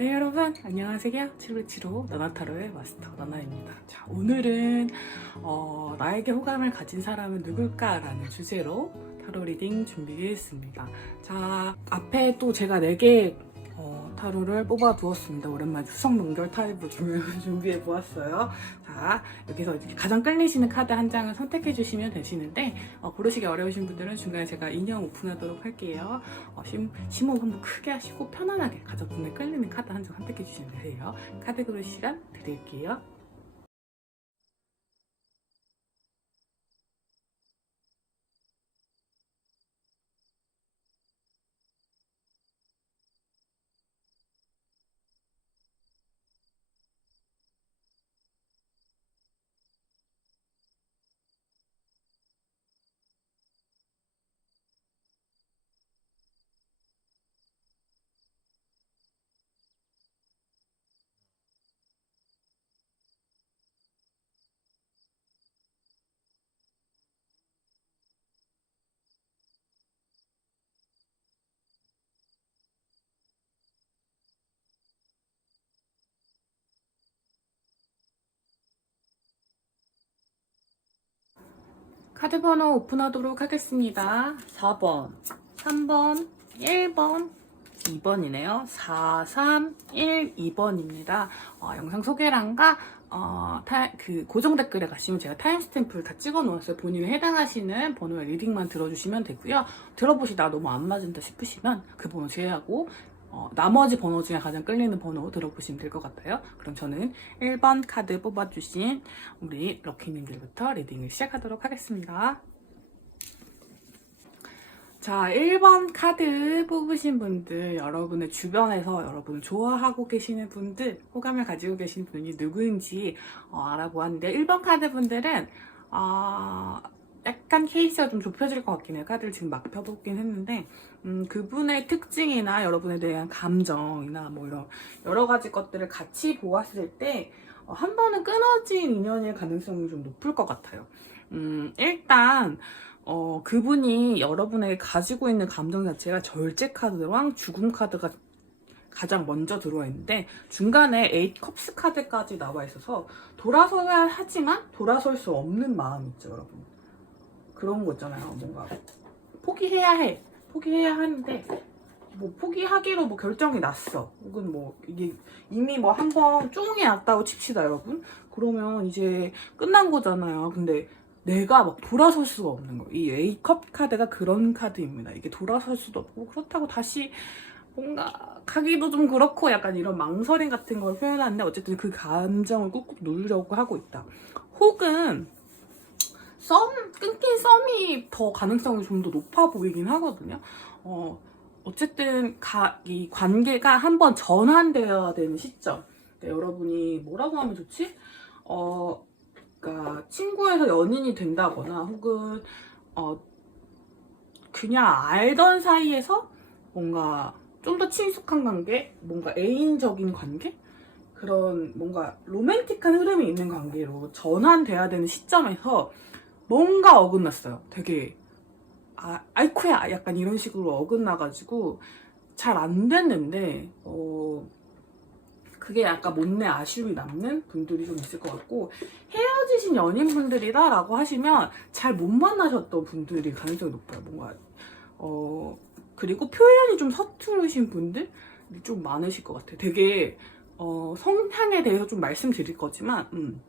네 여러분 안녕하세요. 775 나나타로의 마스터 나나입니다. 자 오늘은 나에게 호감을 가진 사람은 누굴까 라는 주제로 타로 리딩 준비했습니다. 자 앞에 또 제가 4개 타로를 뽑아 두었습니다. 오랜만에 수성 명절 타입으로 준비해 보았어요. 자 여기서 이제 가장 끌리시는 카드 한 장을 선택해 주시면 되시는데 고르시기 어려우신 분들은 중간에 제가 인형 오픈하도록 할게요. 심호흡 한번 크게 하시고 편안하게 가족분의 끌리는 카드 한 장 선택해 주시면 되세요. 카드 고를 시간 드릴게요. 카드 번호 오픈하도록 하겠습니다. 4번, 3번, 1번, 2번이네요. 4, 3, 1, 2번입니다. 영상 소개란과 고정 댓글에 가시면 제가 타임스탬프를 다 찍어 놓았어요. 본인에 해당하시는 번호의 리딩만 들어주시면 되고요. 들어보시다가 너무 안 맞은다 싶으시면 그 번호 제외하고 나머지 번호 중에 가장 끌리는 번호 들어보시면 될 것 같아요. 그럼 저는 1번 카드 뽑아주신 우리 럭키님들부터 리딩을 시작하도록 하겠습니다. 자, 1번 카드 뽑으신 분들, 여러분의 주변에서 여러분을 좋아하고 계시는 분들, 호감을 가지고 계신 분이 누구인지 알아보았는데 1번 카드 분들은 약간 케이스가 좀 좁혀질 것 같긴 해요. 카드를 지금 막 펴보긴 했는데 그분의 특징이나 여러분에 대한 감정이나 뭐 이런 여러 가지 것들을 같이 보았을 때 한 번은 끊어진 인연일 가능성이 좀 높을 것 같아요. 일단 그분이 여러분에게 가지고 있는 감정 자체가 절제 카드랑 죽음 카드가 가장 먼저 들어와 있는데 중간에 8컵스 카드까지 나와 있어서 돌아서야 하지만 돌아설 수 없는 마음 있죠, 여러분. 그런 거 있잖아요. 뭔가 포기해야 하는데 뭐 포기하기로 뭐 결정이 났어. 혹은 뭐 이게 이미 뭐 한번 쫑이 났다고 칩시다, 여러분. 그러면 이제 끝난 거잖아요. 근데 내가 막 돌아설 수가 없는 거예요. 이 A컵 카드가 그런 카드입니다. 이게 돌아설 수도 없고 그렇다고 다시 뭔가 가기도 좀 그렇고 약간 이런 망설임 같은 걸 표현하는데 어쨌든 그 감정을 꾹꾹 누르려고 하고 있다. 혹은 끊긴 썸이 더 가능성이 좀 더 높아 보이긴 하거든요. 어쨌든 이 관계가 한번 전환되어야 되는 시점. 그러니까 여러분이 뭐라고 하면 좋지? 그러니까 친구에서 연인이 된다거나 혹은 그냥 알던 사이에서 뭔가 좀 더 친숙한 관계, 뭔가 애인적인 관계? 그런 뭔가 로맨틱한 흐름이 있는 관계로 전환돼야 되는 시점에서 뭔가 어긋났어요. 되게 아이쿠야 약간 이런 식으로 어긋나가지고 잘 안 됐는데 그게 약간 못내 아쉬움이 남는 분들이 좀 있을 것 같고 헤어지신 연인분들이다라고 하시면 잘 못 만나셨던 분들이 가능성이 높아요. 뭔가 그리고 표현이 좀 서투르신 분들이 좀 많으실 것 같아요. 되게 성향에 대해서 좀 말씀드릴 거지만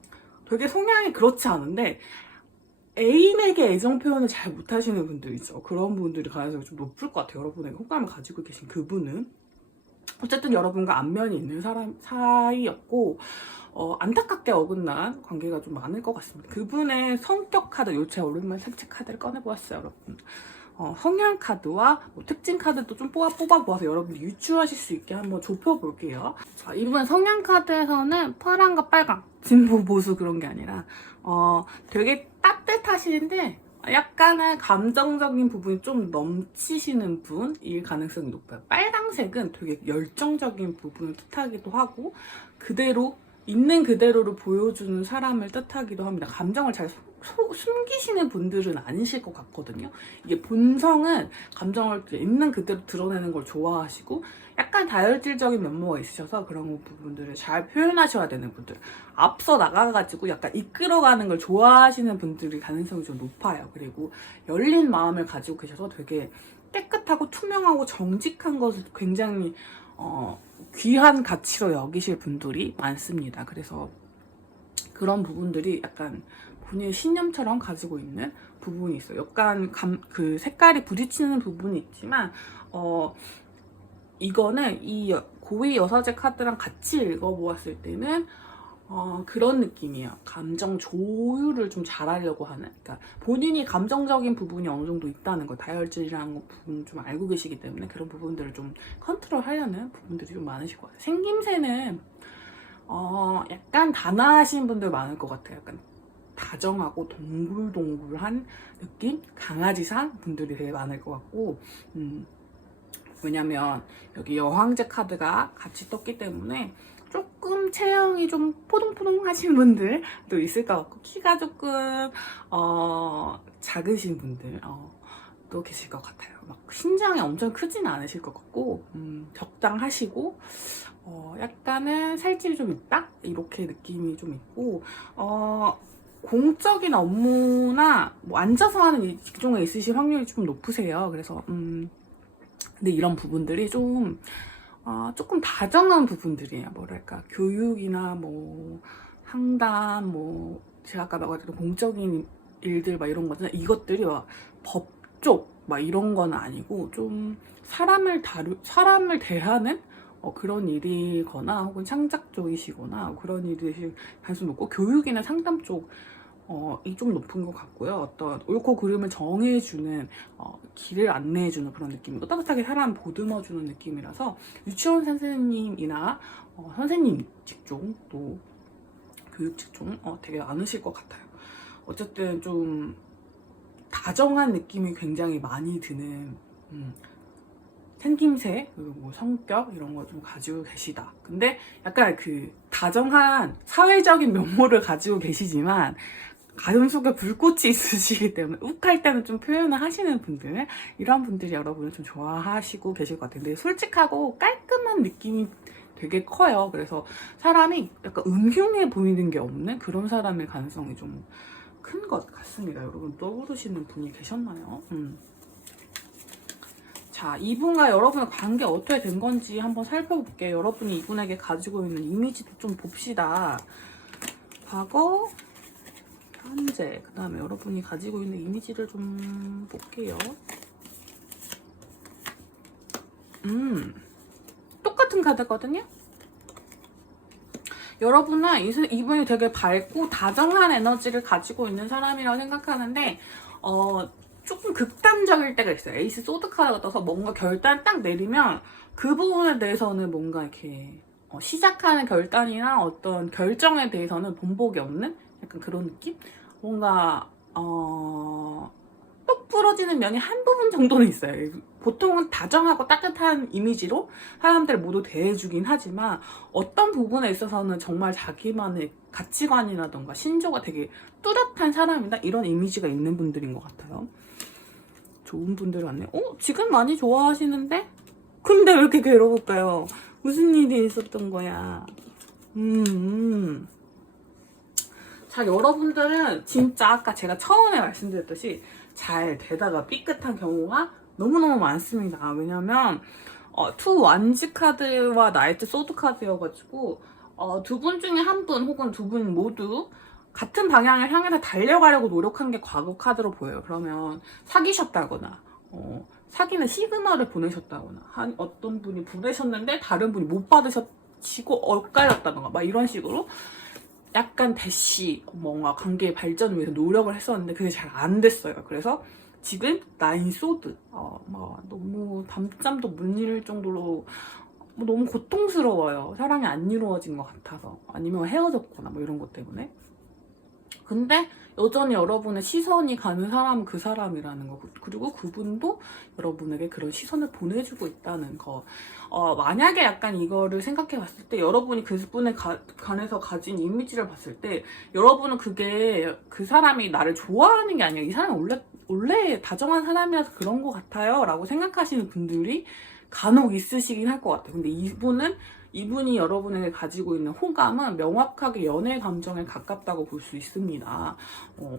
되게 성향이 그렇지 않은데 애인에게 애정 표현을 잘 못하시는 분들이죠. 그런 분들이 가능성이 좀 높을 것 같아요. 여러분에게 호감을 가지고 계신 그분은 어쨌든 여러분과 안면이 있는 사람 사이였고 안타깝게 어긋난 관계가 좀 많을 것 같습니다. 그분의 성격 카드, 제가 오랜만에 산책 카드를 꺼내보았어요, 여러분. 성향 카드와 특징 카드도 좀 뽑아보아서 여러분이 유추하실 수 있게 한번 좁혀볼게요. 자, 이번 성향 카드에서는 파랑과 빨강, 진보, 보수 그런 게 아니라 되게 따뜻하시는데 약간의 감정적인 부분이 좀 넘치시는 분일 가능성이 높아요. 빨강색은 되게 열정적인 부분을 뜻하기도 하고 그대로 있는 그대로를 보여주는 사람을 뜻하기도 합니다. 감정을 잘 숨기시는 분들은 아니실 것 같거든요. 이게 본성은 감정을 있는 그대로 드러내는 걸 좋아하시고 약간 다혈질적인 면모가 있으셔서 그런 부분들을 잘 표현하셔야 되는 분들, 앞서 나가가지고 약간 이끌어가는 걸 좋아하시는 분들이 가능성이 좀 높아요. 그리고 열린 마음을 가지고 계셔서 되게 깨끗하고 투명하고 정직한 것을 굉장히 귀한 가치로 여기실 분들이 많습니다. 그래서 그런 부분들이 약간 본인의 신념처럼 가지고 있는 부분이 있어요. 약간 그 색깔이 부딪히는 부분이 있지만 이거는 이 고위 여사제 카드랑 같이 읽어보았을 때는 그런 느낌이에요. 감정 조율을 좀 잘하려고 하는, 그러니까 본인이 감정적인 부분이 어느 정도 있다는 거, 다혈질이라는 부분 좀 알고 계시기 때문에 그런 부분들을 좀 컨트롤하려는 부분들이 좀 많으실 것 같아요. 생김새는 약간 단아하신 분들 많을 것 같아요. 약간 다정하고 동글동글한 느낌? 강아지상 분들이 되게 많을 것 같고, 왜냐면 여기 여황제 카드가 같이 떴기 때문에 조금 체형이 좀 포동포동 하신 분들도 있을 것 같고, 키가 조금 작으신 분들 또 계실 것 같아요. 막 신장이 엄청 크진 않으실 것 같고, 적당하시고 약간은 살집이 좀 있다? 이렇게 느낌이 좀 있고, 공적인 업무나 뭐 앉아서 하는 이 직종에 있으실 확률이 좀 높으세요. 그래서 근데 이런 부분들이 좀 조금 다정한 부분들이에요. 뭐랄까, 교육이나 뭐 상담, 뭐 제가 아까 말했던 공적인 일들 막 이런 거잖아요. 이것들이 막 법쪽 막 이런 건 아니고 좀 사람을 대하는 그런 일이거나 혹은 창작 쪽이시거나 그런 일이 단순 높고, 교육이나 상담 쪽 이 좀 높은 것 같고요. 어떤 옳고 그름을 정해주는 길을 안내해주는 그런 느낌이고, 따뜻하게 사람 보듬어주는 느낌이라서 유치원 선생님이나 선생님 직종, 또 교육 직종 되게 많으실 것 같아요. 어쨌든 좀 다정한 느낌이 굉장히 많이 드는 생김새, 그리고 뭐 성격 이런 거 좀 가지고 계시다. 근데 약간 그 다정한 사회적인 면모를 가지고 계시지만 가슴속에 불꽃이 있으시기 때문에 욱할 때는 좀 표현을 하시는 분들, 이런 분들이 여러분을 좀 좋아하시고 계실 것 같아요. 근데 솔직하고 깔끔한 느낌이 되게 커요. 그래서 사람이 약간 음흉해 보이는 게 없는 그런 사람일 가능성이 좀 큰 것 같습니다. 여러분 떠오르시는 분이 계셨나요? 자, 이분과 여러분의 관계 어떻게 된 건지 한번 살펴볼게요. 여러분이 이분에게 가지고 있는 이미지도 좀 봅시다. 과거, 현재, 그 다음에 여러분이 가지고 있는 이미지를 좀 볼게요. 똑같은 카드거든요? 여러분은 이분이 되게 밝고 다정한 에너지를 가지고 있는 사람이라고 생각하는데 조금 극단적일 때가 있어요. 에이스 소드 카드가 떠서 뭔가 결단 딱 내리면 그 부분에 대해서는 뭔가 이렇게 시작하는 결단이나 어떤 결정에 대해서는 번복이 없는 약간 그런 느낌? 뭔가 똑 부러지는 면이 한 부분 정도는 있어요. 보통은 다정하고 따뜻한 이미지로 사람들 모두 대해주긴 하지만 어떤 부분에 있어서는 정말 자기만의 가치관이라던가 신조가 되게 뚜렷한 사람이다, 이런 이미지가 있는 분들인 것 같아요. 좋은 분들 같네요. 지금 많이 좋아하시는데? 근데 왜 이렇게 괴로울까요? 무슨 일이 있었던 거야? 자, 여러분들은 진짜 아까 제가 처음에 말씀드렸듯이 잘 되다가 삐끗한 경우가 너무너무 많습니다. 왜냐면 투 완지 카드와 나이트 소드 카드여가지고 두 분 중에 한 분 혹은 두 분 모두 같은 방향을 향해서 달려가려고 노력한 게 과거 카드로 보여요. 그러면 사귀셨다거나 사귀는 시그널을 보내셨다거나, 어떤 분이 보내셨는데 다른 분이 못 받으시고 엇갈렸다던가 막 이런 식으로 약간 대시 뭔가 관계의 발전을 위해서 노력을 했었는데 그게 잘 안 됐어요. 그래서 지금 나인 소드 막 너무 밤잠도 못 이룰 정도로 너무 고통스러워요. 사랑이 안 이루어진 것 같아서, 아니면 헤어졌거나 뭐 이런 것 때문에. 근데 여전히 여러분의 시선이 가는 사람은 그 사람이라는 거. 그리고 그분도 여러분에게 그런 시선을 보내주고 있다는 거. 만약에 약간 이거를 생각해 봤을 때 여러분이 그분에 관해서 가진 이미지를 봤을 때 여러분은 그게 그 사람이 나를 좋아하는 게 아니라 이 사람이 원래 다정한 사람이라서 그런 것 같아요 라고 생각하시는 분들이 간혹 있으시긴 할 것 같아요. 근데 이분이 여러분에게 가지고 있는 호감은 명확하게 연애 감정에 가깝다고 볼 수 있습니다.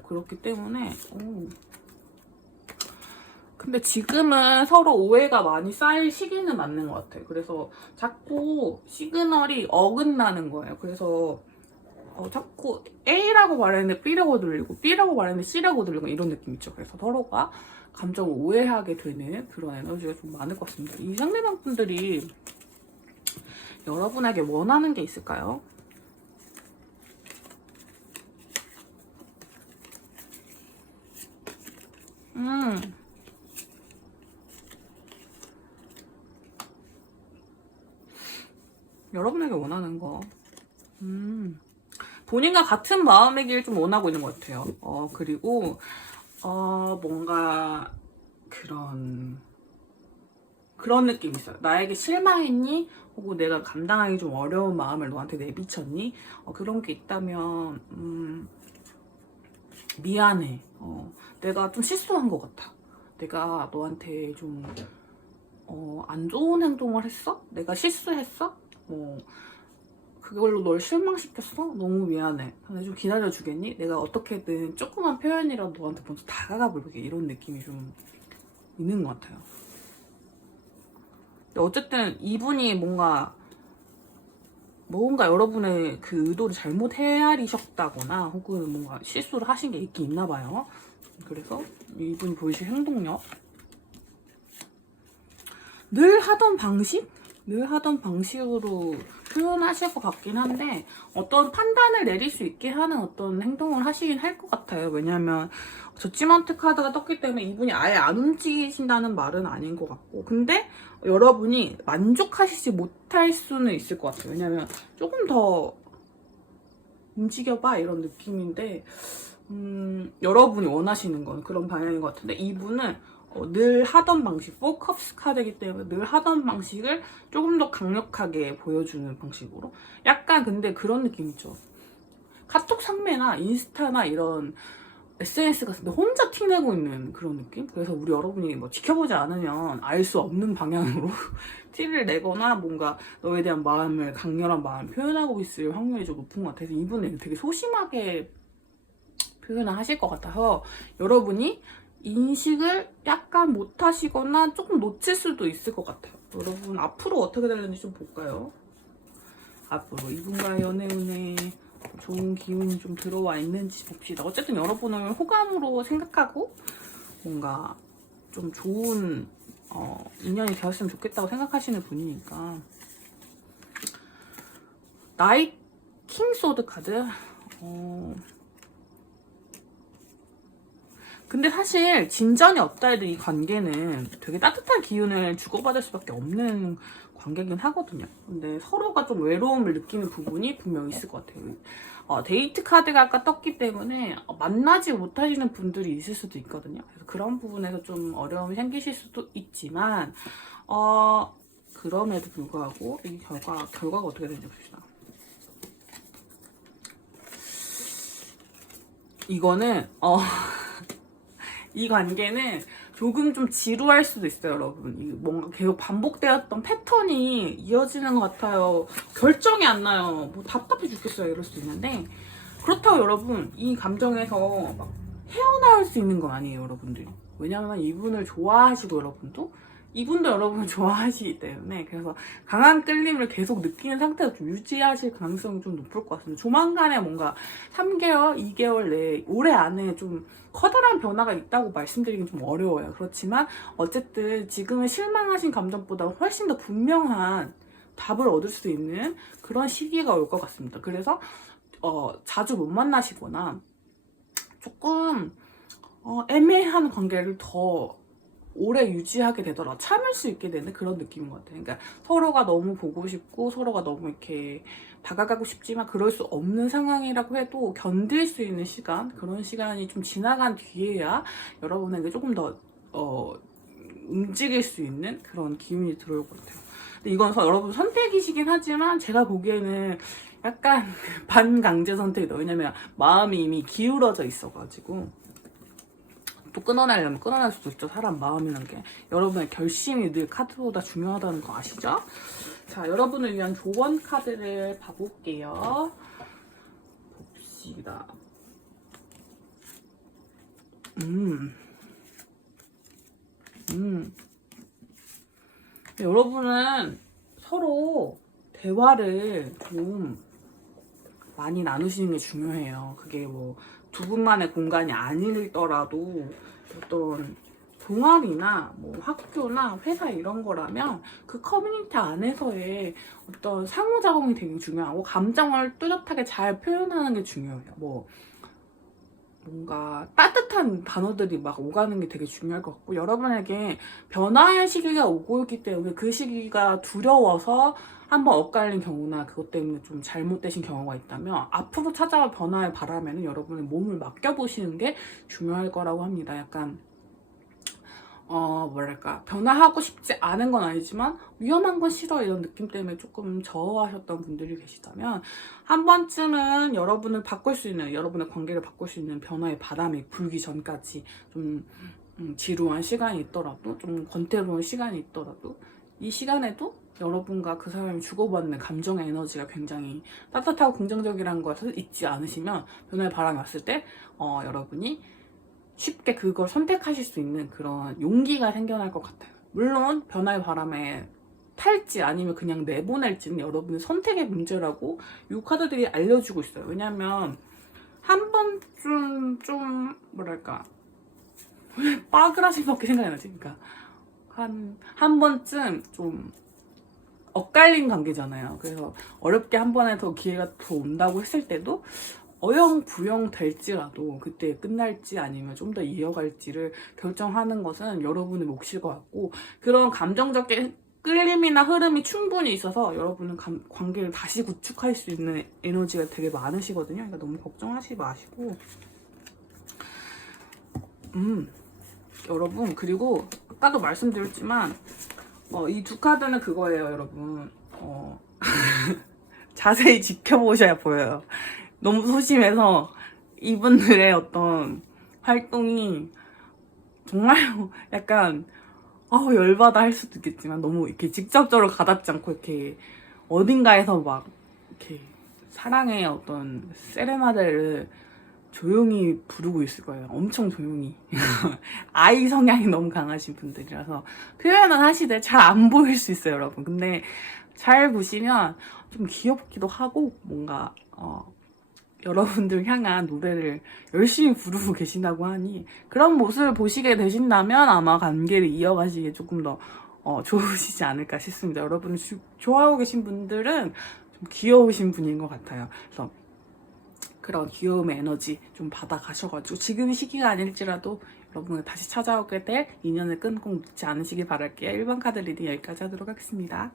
그렇기 때문에 근데 지금은 서로 오해가 많이 쌓일 시기는 맞는 것 같아요. 그래서 자꾸 시그널이 어긋나는 거예요. 그래서 자꾸 A라고 말했는데 B라고 들리고 B라고 말했는데 C라고 들리고 이런 느낌 있죠. 그래서 서로가 감정을 오해하게 되는 그런 에너지가 좀 많을 것 같습니다. 이 상대방 분들이 여러분에게 원하는 게 있을까요? 여러분에게 원하는 거. 본인과 같은 마음이길 좀 원하고 있는 것 같아요. 그리고, 뭔가, 그런 느낌이 있어요. 나에게 실망했니? 혹은 내가 감당하기 좀 어려운 마음을 너한테 내비쳤니? 그런 게 있다면, 미안해. 내가 좀 실수한 것 같아. 내가 너한테 좀, 안 좋은 행동을 했어? 내가 실수했어? 그걸로 널 실망시켰어? 너무 미안해. 근데 좀 기다려주겠니? 내가 어떻게든 조그만 표현이라도 너한테 먼저 다가가 볼게. 이런 느낌이 좀 있는 것 같아요. 근데 어쨌든 이분이 뭔가 여러분의 그 의도를 잘못 헤아리셨다거나 혹은 뭔가 실수를 하신 게 있긴 있나 봐요. 그래서 이분이 보이실 행동력 늘 하던 방식으로 표현하실 것 같긴 한데 어떤 판단을 내릴 수 있게 하는 어떤 행동을 하시긴 할 것 같아요. 왜냐하면 저지먼트 카드가 떴기 때문에 이분이 아예 안 움직이신다는 말은 아닌 것 같고 근데 여러분이 만족하시지 못할 수는 있을 것 같아요. 왜냐하면 조금 더 움직여봐 이런 느낌인데 여러분이 원하시는 건 그런 방향인 것 같은데 이분은 늘 하던 방식, 포커스 카드이기 때문에 늘 하던 방식을 조금 더 강력하게 보여주는 방식으로 약간 근데 그런 느낌 있죠. 카톡 상매나 인스타나 이런 SNS 같은데 혼자 티내고 있는 그런 느낌? 그래서 우리 여러분이 뭐 지켜보지 않으면 알 수 없는 방향으로 티를 내거나 뭔가 너에 대한 강렬한 마음을 표현하고 있을 확률이 좀 높은 것 같아서 이분은 되게 소심하게 표현을 하실 것 같아서 여러분이 인식을 약간 못하시거나 조금 놓칠 수도 있을 것 같아요. 여러분 앞으로 어떻게 될는지 좀 볼까요? 앞으로 이분과의 연애 운에 좋은 기운이 좀 들어와 있는지 봅시다. 어쨌든 여러분을 호감으로 생각하고 뭔가 좀 좋은 인연이 되었으면 좋겠다고 생각하시는 분이니까 나이트 킹 소드 카드 근데 사실 진전이 없다 해도 이 관계는 되게 따뜻한 기운을 주고받을 수밖에 없는 관계긴 하거든요. 근데 서로가 좀 외로움을 느끼는 부분이 분명히 있을 것 같아요. 데이트 카드가 아까 떴기 때문에 만나지 못하시는 분들이 있을 수도 있거든요. 그래서 그런 부분에서 좀 어려움이 생기실 수도 있지만 그럼에도 불구하고 이 결과가 어떻게 되는지 봅시다. 이거는 이 관계는 조금 좀 지루할 수도 있어요, 여러분. 뭔가 계속 반복되었던 패턴이 이어지는 것 같아요. 결정이 안 나요. 뭐 답답해 죽겠어요, 이럴 수도 있는데 그렇다고 여러분 이 감정에서 막 헤어나올 수 있는 건 아니에요, 여러분들. 왜냐면 이분을 좋아하시고 이분도 여러분을 좋아하시기 때문에 그래서 강한 끌림을 계속 느끼는 상태에서 좀 유지하실 가능성이 좀 높을 것 같습니다. 조만간에 뭔가 3개월, 2개월 내에 올해 안에 좀 커다란 변화가 있다고 말씀드리긴 좀 어려워요. 그렇지만 어쨌든 지금의 실망하신 감정보다 훨씬 더 분명한 답을 얻을 수 있는 그런 시기가 올 것 같습니다. 그래서 자주 못 만나시거나 조금 애매한 관계를 더 오래 유지하게 되더라. 참을 수 있게 되는 그런 느낌인 것 같아요. 그러니까 서로가 너무 보고 싶고 서로가 너무 이렇게 다가가고 싶지만 그럴 수 없는 상황이라고 해도 견딜 수 있는 시간, 그런 시간이 좀 지나간 뒤에야 여러분에게 조금 더 움직일 수 있는 그런 기운이 들어올 것 같아요. 근데 이건 여러분 선택이시긴 하지만 제가 보기에는 약간 반강제 선택이다. 왜냐면 마음이 이미 기울어져 있어가지고 또 끊어내려면 끊어낼 수도 있죠. 사람 마음이라는 게. 여러분의 결심이 늘 카드보다 중요하다는 거 아시죠? 자, 여러분을 위한 조언 카드를 봐볼게요. 봅시다. 여러분은 서로 대화를 좀 많이 나누시는 게 중요해요. 그게 뭐 두 분만의 공간이 아니더라도 어떤 동아리나 뭐 학교나 회사 이런 거라면 그 커뮤니티 안에서의 어떤 상호작용이 되게 중요하고 감정을 뚜렷하게 잘 표현하는 게 중요해요. 뭐 뭔가 따뜻한 단어들이 막 오가는 게 되게 중요할 것 같고, 여러분에게 변화의 시기가 오고 있기 때문에 그 시기가 두려워서 한번 엇갈린 경우나 그것 때문에 좀 잘못되신 경우가 있다면 앞으로 찾아올 변화의 바람에는 여러분의 몸을 맡겨보시는 게 중요할 거라고 합니다. 약간 뭐랄까, 변화하고 싶지 않은 건 아니지만 위험한 건 싫어 이런 느낌 때문에 조금 저하셨던 분들이 계시다면 한 번쯤은 여러분을 바꿀 수 있는, 여러분의 관계를 바꿀 수 있는 변화의 바람이 불기 전까지 좀 지루한 시간이 있더라도, 좀 권태로운 시간이 있더라도 이 시간에도 여러분과 그 사람이 주고받는 감정의 에너지가 굉장히 따뜻하고 긍정적이라는 것을 잊지 않으시면 변화의 바람이 왔을 때 여러분이 쉽게 그걸 선택하실 수 있는 그런 용기가 생겨날 것 같아요. 물론 변화의 바람에 탈지 아니면 그냥 내보낼지는 여러분의 선택의 문제라고 이 카드들이 알려주고 있어요. 왜냐면 한 번쯤 좀 뭐랄까 빠그라질밖에 생각이 나지. 그러니까 한 번쯤 좀 엇갈린 관계잖아요. 그래서 어렵게 한 번에 더 기회가 더 온다고 했을 때도 어영부영 될지라도 그때 끝날지 아니면 좀 더 이어갈지를 결정하는 것은 여러분의 몫일 것 같고, 그런 감정적 끌림이나 흐름이 충분히 있어서 여러분은 관계를 다시 구축할 수 있는 에너지가 되게 많으시거든요. 그러니까 너무 걱정하지 마시고 여러분, 그리고 아까도 말씀드렸지만 이 두 카드는 그거예요, 여러분. 자세히 지켜보셔야 보여요. 너무 소심해서 이분들의 어떤 활동이 정말 약간 열받아 할 수도 있겠지만 너무 이렇게 직접적으로 가닿지 않고 이렇게 어딘가에서 막 이렇게 사랑의 어떤 세레나데를 조용히 부르고 있을 거예요. 엄청 조용히. 아이 성향이 너무 강하신 분들이라서 표현은 하시되 잘 안 보일 수 있어요, 여러분. 근데 잘 보시면 좀 귀엽기도 하고 뭔가 여러분들 향한 노래를 열심히 부르고 계신다고 하니 그런 모습을 보시게 되신다면 아마 관계를 이어가시기에 조금 더 좋으시지 않을까 싶습니다. 여러분을 좋아하고 계신 분들은 좀 귀여우신 분인 것 같아요. 그래서 그런 귀여움의 에너지 좀 받아가셔가지고 지금 시기가 아닐지라도 여러분을 다시 찾아오게 될 인연을 끊고 묻지 않으시길 바랄게요. 1번 카드 리딩 여기까지 하도록 하겠습니다.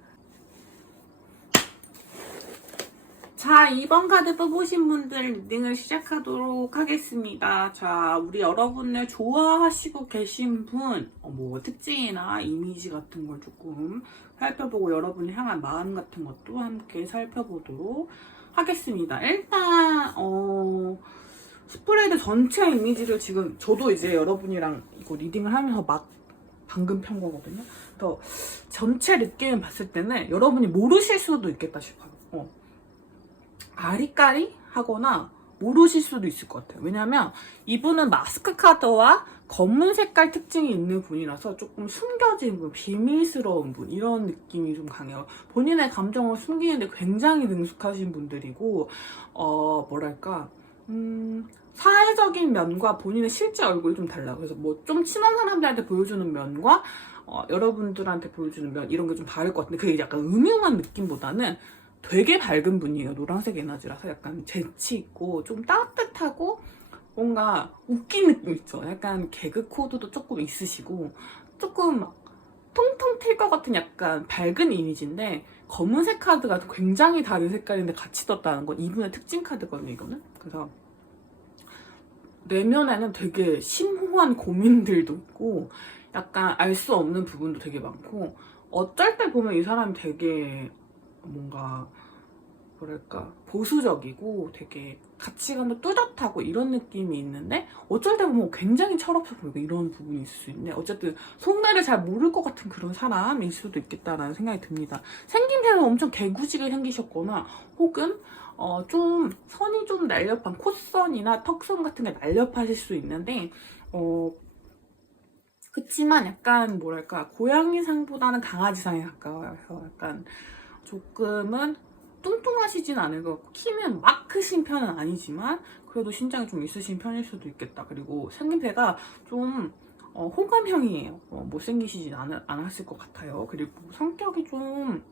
자, 2번 카드 뽑으신 분들 리딩을 시작하도록 하겠습니다. 자, 우리 여러분을 좋아하시고 계신 분, 뭐 특징이나 이미지 같은 걸 조금 살펴보고 여러분을 향한 마음 같은 것도 함께 살펴보도록 하겠습니다. 일단 스프레드 전체 이미지를 지금 저도 이제 여러분이랑 이거 리딩을 하면서 막 방금 편 거거든요. 그래서 전체 느낌을 봤을 때는 여러분이 모르실 수도 있겠다 싶어요. 아리까리 하거나 모르실 수도 있을 것 같아요. 왜냐면 이분은 마스크 카드와 검은 색깔 특징이 있는 분이라서 조금 숨겨진 분, 비밀스러운 분, 이런 느낌이 좀 강해요. 본인의 감정을 숨기는데 굉장히 능숙하신 분들이고 뭐랄까 사회적인 면과 본인의 실제 얼굴이 좀 달라요. 그래서 뭐 좀 친한 사람들한테 보여주는 면과 여러분들한테 보여주는 면, 이런 게 좀 다를 것 같은데 그게 약간 음흉한 느낌보다는 되게 밝은 분이에요. 노란색 에너지라서 약간 재치 있고 좀 따뜻하고 뭔가 웃긴 느낌 있죠. 약간 개그 코드도 조금 있으시고 조금 막 통통 튈 것 같은 약간 밝은 이미지인데 검은색 카드가 굉장히 다른 색깔인데 같이 떴다는 건 이분의 특징 카드거든요, 이거는. 그래서 내면에는 되게 심오한 고민들도 있고 약간 알 수 없는 부분도 되게 많고 어쩔 때 보면 이 사람이 되게 뭔가 뭐랄까 보수적이고 되게 가치관도 뚜렷하고 이런 느낌이 있는데 어쩔 때 보면 굉장히 철없어 보이고 이런 부분이 있을 수 있는데 어쨌든 속내를 잘 모를 것 같은 그런 사람일 수도 있겠다라는 생각이 듭니다. 생김새는 엄청 개구지게 생기셨거나 혹은 좀 선이 좀 날렵한 콧선이나 턱선 같은 게 날렵하실 수 있는데 그치만 약간 뭐랄까 고양이상보다는 강아지상에 가까워요. 약간 조금은 뚱뚱하시진 않을 것 같고 키는 막 크신 편은 아니지만 그래도 신장이 좀 있으신 편일 수도 있겠다. 그리고 생김새가 좀 호감형이에요. 못생기시진 않았을 것 같아요. 그리고 성격이 좀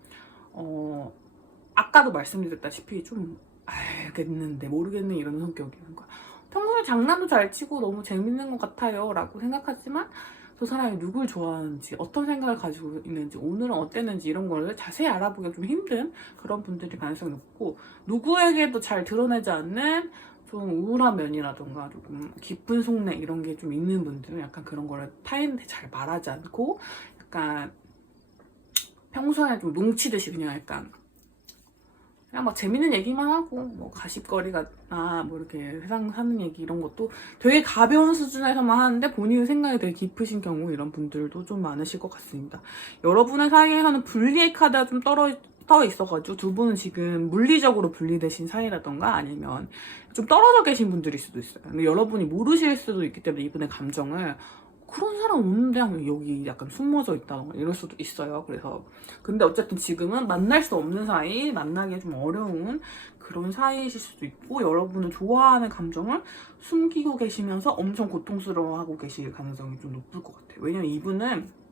아까도 말씀드렸다시피 좀 알겠는데 모르겠네 이런 성격이는 거야. 평소에 장난도 잘 치고 너무 재밌는 것 같아요 라고 생각하지만 저 사람이 누굴 좋아하는지 어떤 생각을 가지고 있는지 오늘은 어땠는지 이런 걸 자세히 알아보기가 좀 힘든 그런 분들이 가능성이 높고 누구에게도 잘 드러내지 않는 좀 우울한 면이라던가 조금 깊은 속내 이런 게 좀 있는 분들은 약간 그런 거를 타인한테 잘 말하지 않고 약간 평소에 좀 뭉치듯이 그냥 약간 그냥 막 재밌는 얘기만 하고 뭐 가십거리가나 뭐 이렇게 세상 사는 얘기 이런 것도 되게 가벼운 수준에서만 하는데 본인의 생각이 되게 깊으신 경우 이런 분들도 좀 많으실 것 같습니다. 여러분의 사이에서는 분리의 카드가 좀 떠 있어가지고 두 분은 지금 물리적으로 분리되신 사이라던가 아니면 좀 떨어져 계신 분들일 수도 있어요. 근데 여러분이 모르실 수도 있기 때문에 이분의 감정을 그런 사람 없는데 하면 여기 약간 숨어져 있다던가 이럴 수도 있어요. 그래서 근데 어쨌든 지금은 만날 수 없는 사이, 만나기 좀 어려운 그런 사이이실 수도 있고 여러분은 좋아하는 감정을 숨기고 계시면서 엄청 고통스러워하고 계실 가능성이 좀 높을 것 같아요. 왜냐면 이분은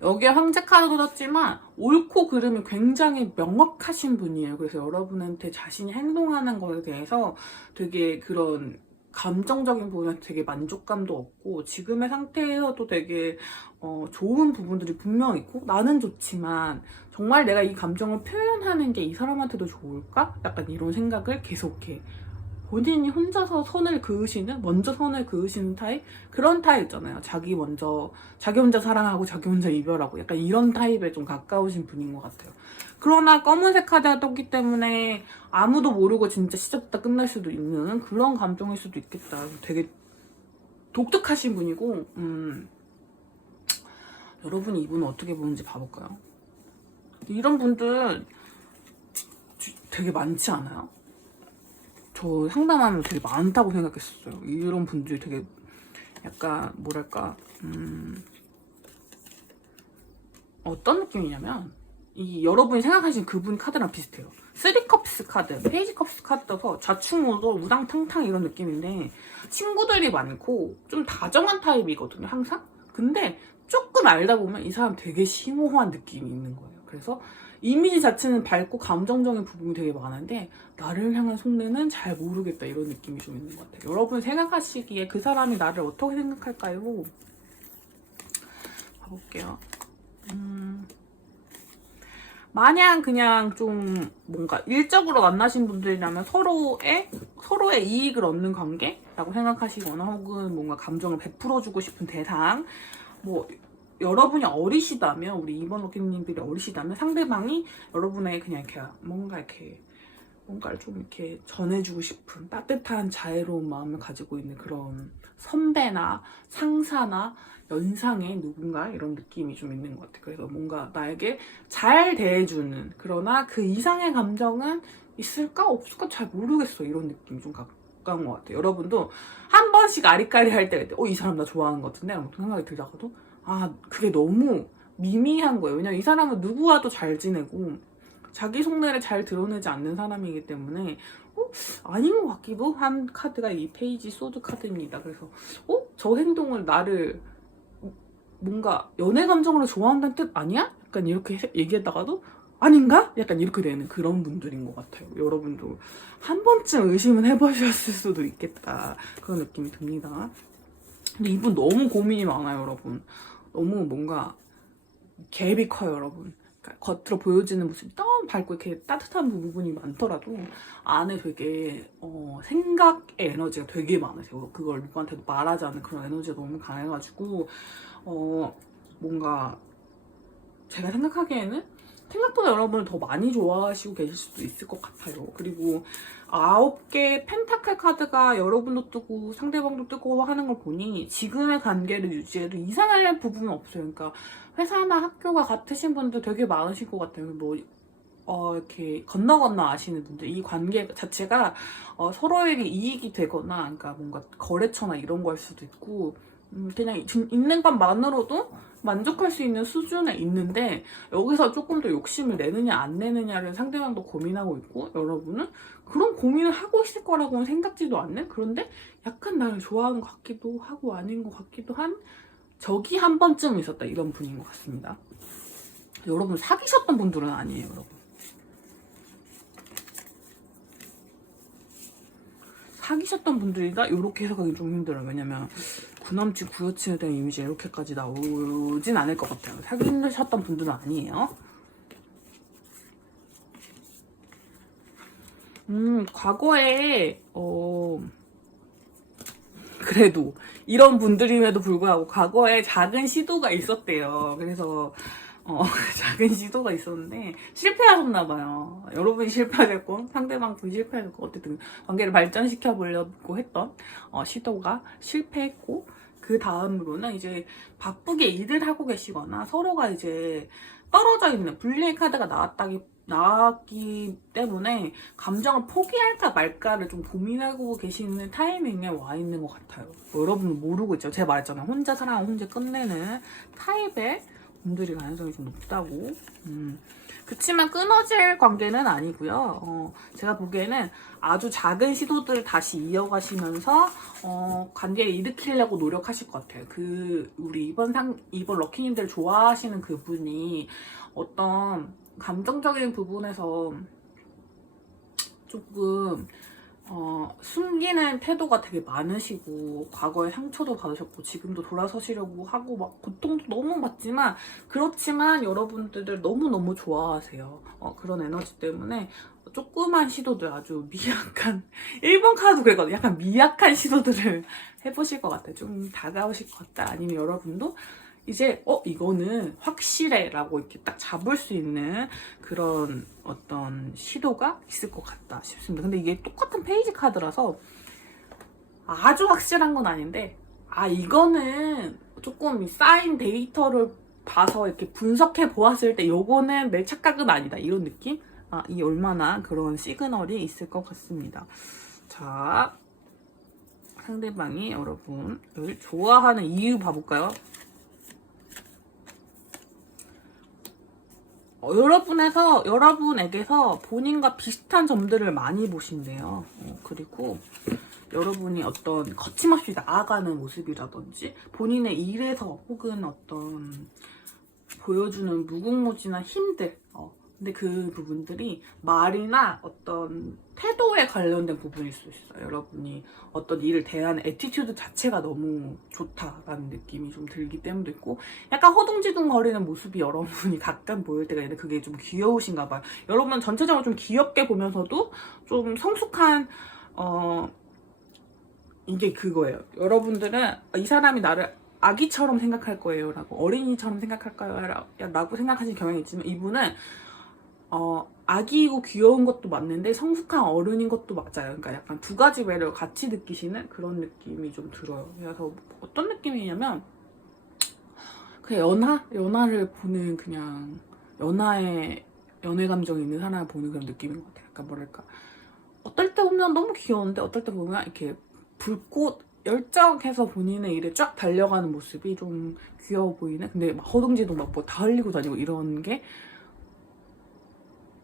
여기에 황제 카드도 떴지만 옳고 그름이 굉장히 명확하신 분이에요. 그래서 여러분한테 자신이 행동하는 거에 대해서 되게 그런 감정적인 부분에 되게 만족감도 없고 지금의 상태에서도 되게 좋은 부분들이 분명 있고 나는 좋지만 정말 내가 이 감정을 표현하는 게 이 사람한테도 좋을까? 약간 이런 생각을 계속해. 본인이 혼자서 먼저 선을 그으시는 타입? 그런 타입 있잖아요. 자기 혼자 사랑하고 자기 혼자 이별하고 약간 이런 타입에 좀 가까우신 분인 것 같아요. 그러나 검은색 카드가 떴기 때문에 아무도 모르고 진짜 시작부터 끝날 수도 있는 그런 감정일 수도 있겠다. 되게 독특하신 분이고, 여러분이 이분을 어떻게 보는지 봐볼까요? 이런 분들 되게 많지 않아요? 저 상담하면 되게 많다고 생각했었어요. 이런 분들이 되게 약간 뭐랄까 어떤 느낌이냐면 이 여러분이 생각하시는 그분 카드랑 비슷해요. 3컵스 카드, 페이지 컵스 카드 떠서 좌충우돌 우당탕탕 이런 느낌인데 친구들이 많고 좀 다정한 타입이거든요, 항상. 근데 조금 알다 보면 이 사람 되게 심오한 느낌이 있는 거예요. 그래서 이미지 자체는 밝고 감정적인 부분이 되게 많은데 나를 향한 속내는 잘 모르겠다 이런 느낌이 좀 있는 것 같아요. 여러분 생각하시기에 그 사람이 나를 어떻게 생각할까요? 봐볼게요. 마냥 그냥 좀 뭔가 일적으로 만나신 분들이라면 서로의 이익을 얻는 관계라고 생각하시거나 혹은 뭔가 감정을 베풀어주고 싶은 대상 뭐 여러분이 어리시다면 우리 이번 고객님들이 어리시다면 상대방이 여러분의 그냥 이렇게 뭔가를 좀 이렇게 전해주고 싶은 따뜻한 자애로운 마음을 가지고 있는 그런 선배나 상사나 연상의 누군가 이런 느낌이 좀 있는 것 같아요. 그래서 뭔가 나에게 잘 대해주는 그러나 그 이상의 감정은 있을까 없을까 잘 모르겠어 이런 느낌이 좀 가까운 것 같아요. 여러분도 한 번씩 아리까리 할 때가 있대. 이 사람 나 좋아하는 것 같은데? 아무튼 생각이 들다가도 그게 너무 미미한 거예요. 왜냐면 이 사람은 누구와도 잘 지내고 자기 속내를 잘 드러내지 않는 사람이기 때문에 아닌 것 같기도 한 카드가 이 페이지 소드 카드입니다. 그래서 저 행동을 나를 뭔가 연애 감정으로 좋아한다는 뜻 아니야? 약간 이렇게 얘기했다가도 아닌가? 약간 이렇게 되는 그런 분들인 것 같아요. 여러분도 한 번쯤 의심은 해보셨을 수도 있겠다 그런 느낌이 듭니다. 근데 이분 너무 고민이 많아요, 여러분. 너무 뭔가 갭이 커요, 여러분. 그러니까 겉으로 보여지는 모습이 너무 밝고 이렇게 따뜻한 부분이 많더라도 안에 되게 생각의 에너지가 되게 많으세요. 그걸 누구한테도 말하지 않는 그런 에너지가 너무 강해가지고 뭔가 제가 생각하기에는 생각보다 여러분을 더 많이 좋아하시고 계실 수도 있을 것 같아요. 그리고 9개의 펜타클 카드가 여러분도 뜨고 상대방도 뜨고 하는 걸 보니 지금의 관계를 유지해도 이상할 부분은 없어요. 그러니까 회사나 학교가 같으신 분들 되게 많으실 것 같아요. 뭐 이렇게 건너 아시는 분들, 이 관계 자체가 서로에게 이익이 되거나, 그러니까 뭔가 거래처나 이런 거일 수도 있고, 그냥 있는 것만으로도 만족할 수 있는 수준에 있는데, 여기서 조금 더 욕심을 내느냐 안 내느냐를 상대방도 고민하고 있고, 여러분은 그런 고민을 하고 있을 거라고는 생각지도 않는, 그런데 약간 나를 좋아하는 것 같기도 하고 아닌 것 같기도 한 적이 한 번쯤 있었다, 이런 분인 것 같습니다. 여러분 사귀셨던 분들은 아니에요, 여러분. 사귀셨던 분들이다? 이렇게 해석하기 좀 힘들어요. 왜냐면 구남친, 구여친에 대한 이미지가 이렇게까지 나오진 않을 것 같아요. 사귀셨던 분들은 아니에요. 과거에 그래도 이런 분들임에도 불구하고 과거에 작은 시도가 있었대요. 그래서 작은 시도가 있었는데 실패하셨나봐요. 여러분이 실패하셨고 상대방 분이 실패하셨고 어쨌든 관계를 발전시켜 보려고 했던 시도가 실패했고, 그 다음으로는 이제 바쁘게 일을 하고 계시거나 서로가 이제 떨어져 있는 불리의 카드가 나왔기 때문에 감정을 포기할까 말까를 좀 고민하고 계시는 타이밍에 와 있는 것 같아요. 뭐 여러분은 모르고 있죠. 제가 말했잖아요. 혼자 사랑하고 혼자 끝내는 타입의 분들이 가능성이 좀 높다고. 그치만 끊어질 관계는 아니고요. 제가 보기에는 아주 작은 시도들을 다시 이어가시면서 관계를 일으키려고 노력하실 것 같아요. 우리 이번 럭키님들 좋아하시는 그분이 어떤 감정적인 부분에서 조금 숨기는 태도가 되게 많으시고, 과거에 상처도 받으셨고 지금도 돌아서시려고 하고 막 고통도 너무 받지만, 그렇지만 여러분들을 너무너무 좋아하세요. 그런 에너지 때문에 조그만 시도들, 아주 미약한 1번 카드 그랬거든요. 약간 미약한 시도들을 해보실 것 같아요. 좀 다가오실 것 같다. 아니면 여러분도 이제 이거는 확실해 라고 이렇게 딱 잡을 수 있는 그런 어떤 시도가 있을 것 같다 싶습니다. 근데 이게 똑같은 페이지 카드라서 아주 확실한 건 아닌데, 이거는 조금 쌓인 데이터를 봐서 이렇게 분석해 보았을 때 요거는 내 착각은 아니다, 이런 느낌? 이 얼마나 그런 시그널이 있을 것 같습니다. 자, 상대방이 여러분을 좋아하는 이유 봐볼까요? 여러분에게서 본인과 비슷한 점들을 많이 보신대요. 그리고 여러분이 어떤 거침없이 나아가는 모습이라든지 본인의 일에서 혹은 어떤 보여주는 무궁무진한 힘들, 근데 그 부분들이 말이나 어떤 태도에 관련된 부분일 수 있어요. 여러분이 어떤 일을 대하는 애티튜드 자체가 너무 좋다라는 느낌이 좀 들기 때문도 있고, 약간 허둥지둥 거리는 모습이 여러분이 가끔 보일 때가 있는데 그게 좀 귀여우신가 봐요. 여러분 전체적으로 좀 귀엽게 보면서도 좀 성숙한 이게 그거예요. 여러분들은 이 사람이 나를 아기처럼 생각할 거예요 라고, 어린이처럼 생각할 거예요 라고 생각하시는 경향이 있지만, 이분은 아기이고 귀여운 것도 맞는데 성숙한 어른인 것도 맞아요. 그러니까 약간 두 가지 매력을 같이 느끼시는 그런 느낌이 좀 들어요. 그래서 어떤 느낌이냐면 그냥 연하를 보는, 그냥 연하의 연애 감정이 있는 사람을 보는 그런 느낌인 것 같아요. 그러니까 뭐랄까, 어떨 때 보면 너무 귀여운데 어떨 때 보면 이렇게 불꽃 열정해서 본인의 일에 쫙 달려가는 모습이 좀 귀여워 보이는, 근데 막 허둥지둥 막 뭐 다 흘리고 다니고 이런 게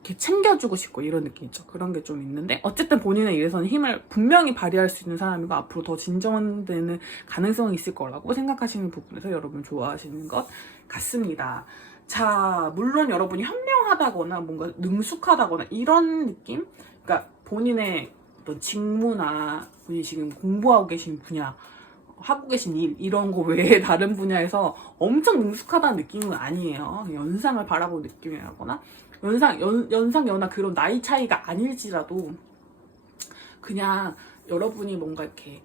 이렇게 챙겨주고 싶고 이런 느낌 있죠. 그런 게 좀 있는데, 어쨌든 본인의 일에서는 힘을 분명히 발휘할 수 있는 사람이고 앞으로 더 진전되는 가능성이 있을 거라고 생각하시는 부분에서 여러분 좋아하시는 것 같습니다. 자, 물론 여러분이 현명하다거나 뭔가 능숙하다거나 이런 느낌? 그러니까 본인의 어떤 직무나 본인이 지금 공부하고 계신 분야, 하고 계신 일 이런 거 외에 다른 분야에서 엄청 능숙하다는 느낌은 아니에요. 연상을 바라보는 느낌이라거나 연상 연하 그런 나이 차이가 아닐지라도 그냥 여러분이 뭔가 이렇게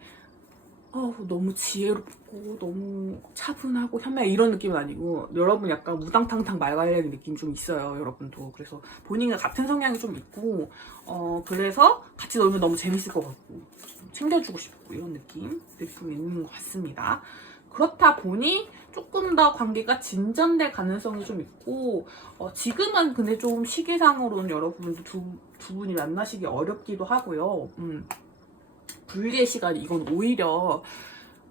너무 지혜롭고 너무 차분하고 현명 이런 느낌은 아니고 여러분 약간 우당탕탕 말갈려는 느낌이 좀 있어요. 여러분도. 그래서 본인과 같은 성향이 좀 있고 그래서 같이 놀면 너무 재밌을 것 같고 챙겨주고 싶고 이런 느낌이 있는 것 같습니다. 그렇다 보니 조금 더 관계가 진전될 가능성이 좀 있고 지금은 근데 좀 시기상으로는 여러분도 두 분이 만나시기 어렵기도 하고요. 분리의 시간, 이건 오히려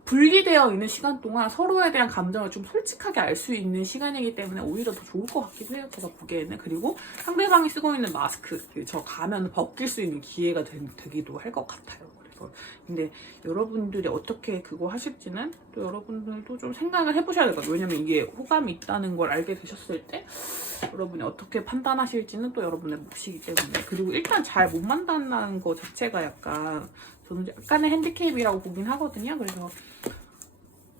분리되어 있는 시간 동안 서로에 대한 감정을 좀 솔직하게 알 수 있는 시간이기 때문에 오히려 더 좋을 것 같기도 해요. 제가 보기에는. 그리고 상대방이 쓰고 있는 마스크, 저 가면 벗길 수 있는 기회가 되기도 할 것 같아요. 그래서 근데 여러분들이 어떻게 그거 하실지는 또 여러분들도 좀 생각을 해보셔야 될 것 같아요. 왜냐면 이게 호감이 있다는 걸 알게 되셨을 때 여러분이 어떻게 판단하실지는 또 여러분의 몫이기 때문에. 그리고 일단 잘 못 만난다는 거 자체가 약간 저는 약간의 핸디캡이라고 보긴 하거든요. 그래서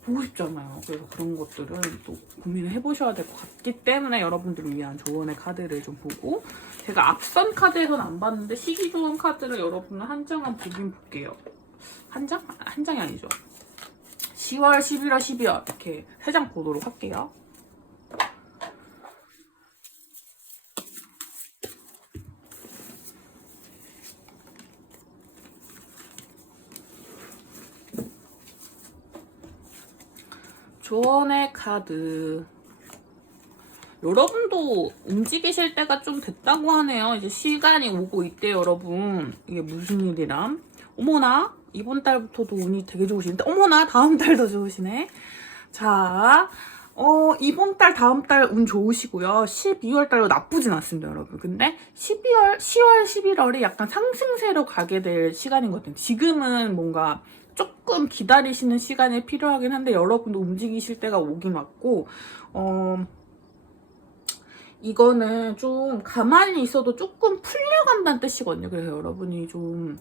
보고 싶잖아요. 그래서 그런 것들은 또 고민을 해보셔야 될 것 같기 때문에 여러분들을 위한 조언의 카드를 좀 보고, 제가 앞선 카드에서는 안 봤는데 시기 좋은 카드를 여러분은 한 장만 보긴 볼게요. 한 장? 한 장이 아니죠. 10월, 11월, 12월 이렇게 3장 보도록 할게요. 조언의 카드. 여러분도 움직이실 때가 좀 됐다고 하네요. 이제 시간이 오고 있대요, 여러분. 이게 무슨 일이람? 어머나, 이번 달부터도 운이 되게 좋으시는데, 어머나, 다음 달도 좋으시네. 자, 이번 달, 다음 달 운 좋으시고요. 12월 달도 나쁘진 않습니다, 여러분. 근데 10월, 11월이 약간 상승세로 가게 될 시간인 것 같아요. 지금은 뭔가 조금 기다리시는 시간이 필요하긴 한데 여러분도 움직이실 때가 오긴 왔고 이거는 좀 가만히 있어도 조금 풀려간다는 뜻이거든요. 그래서 여러분이 좀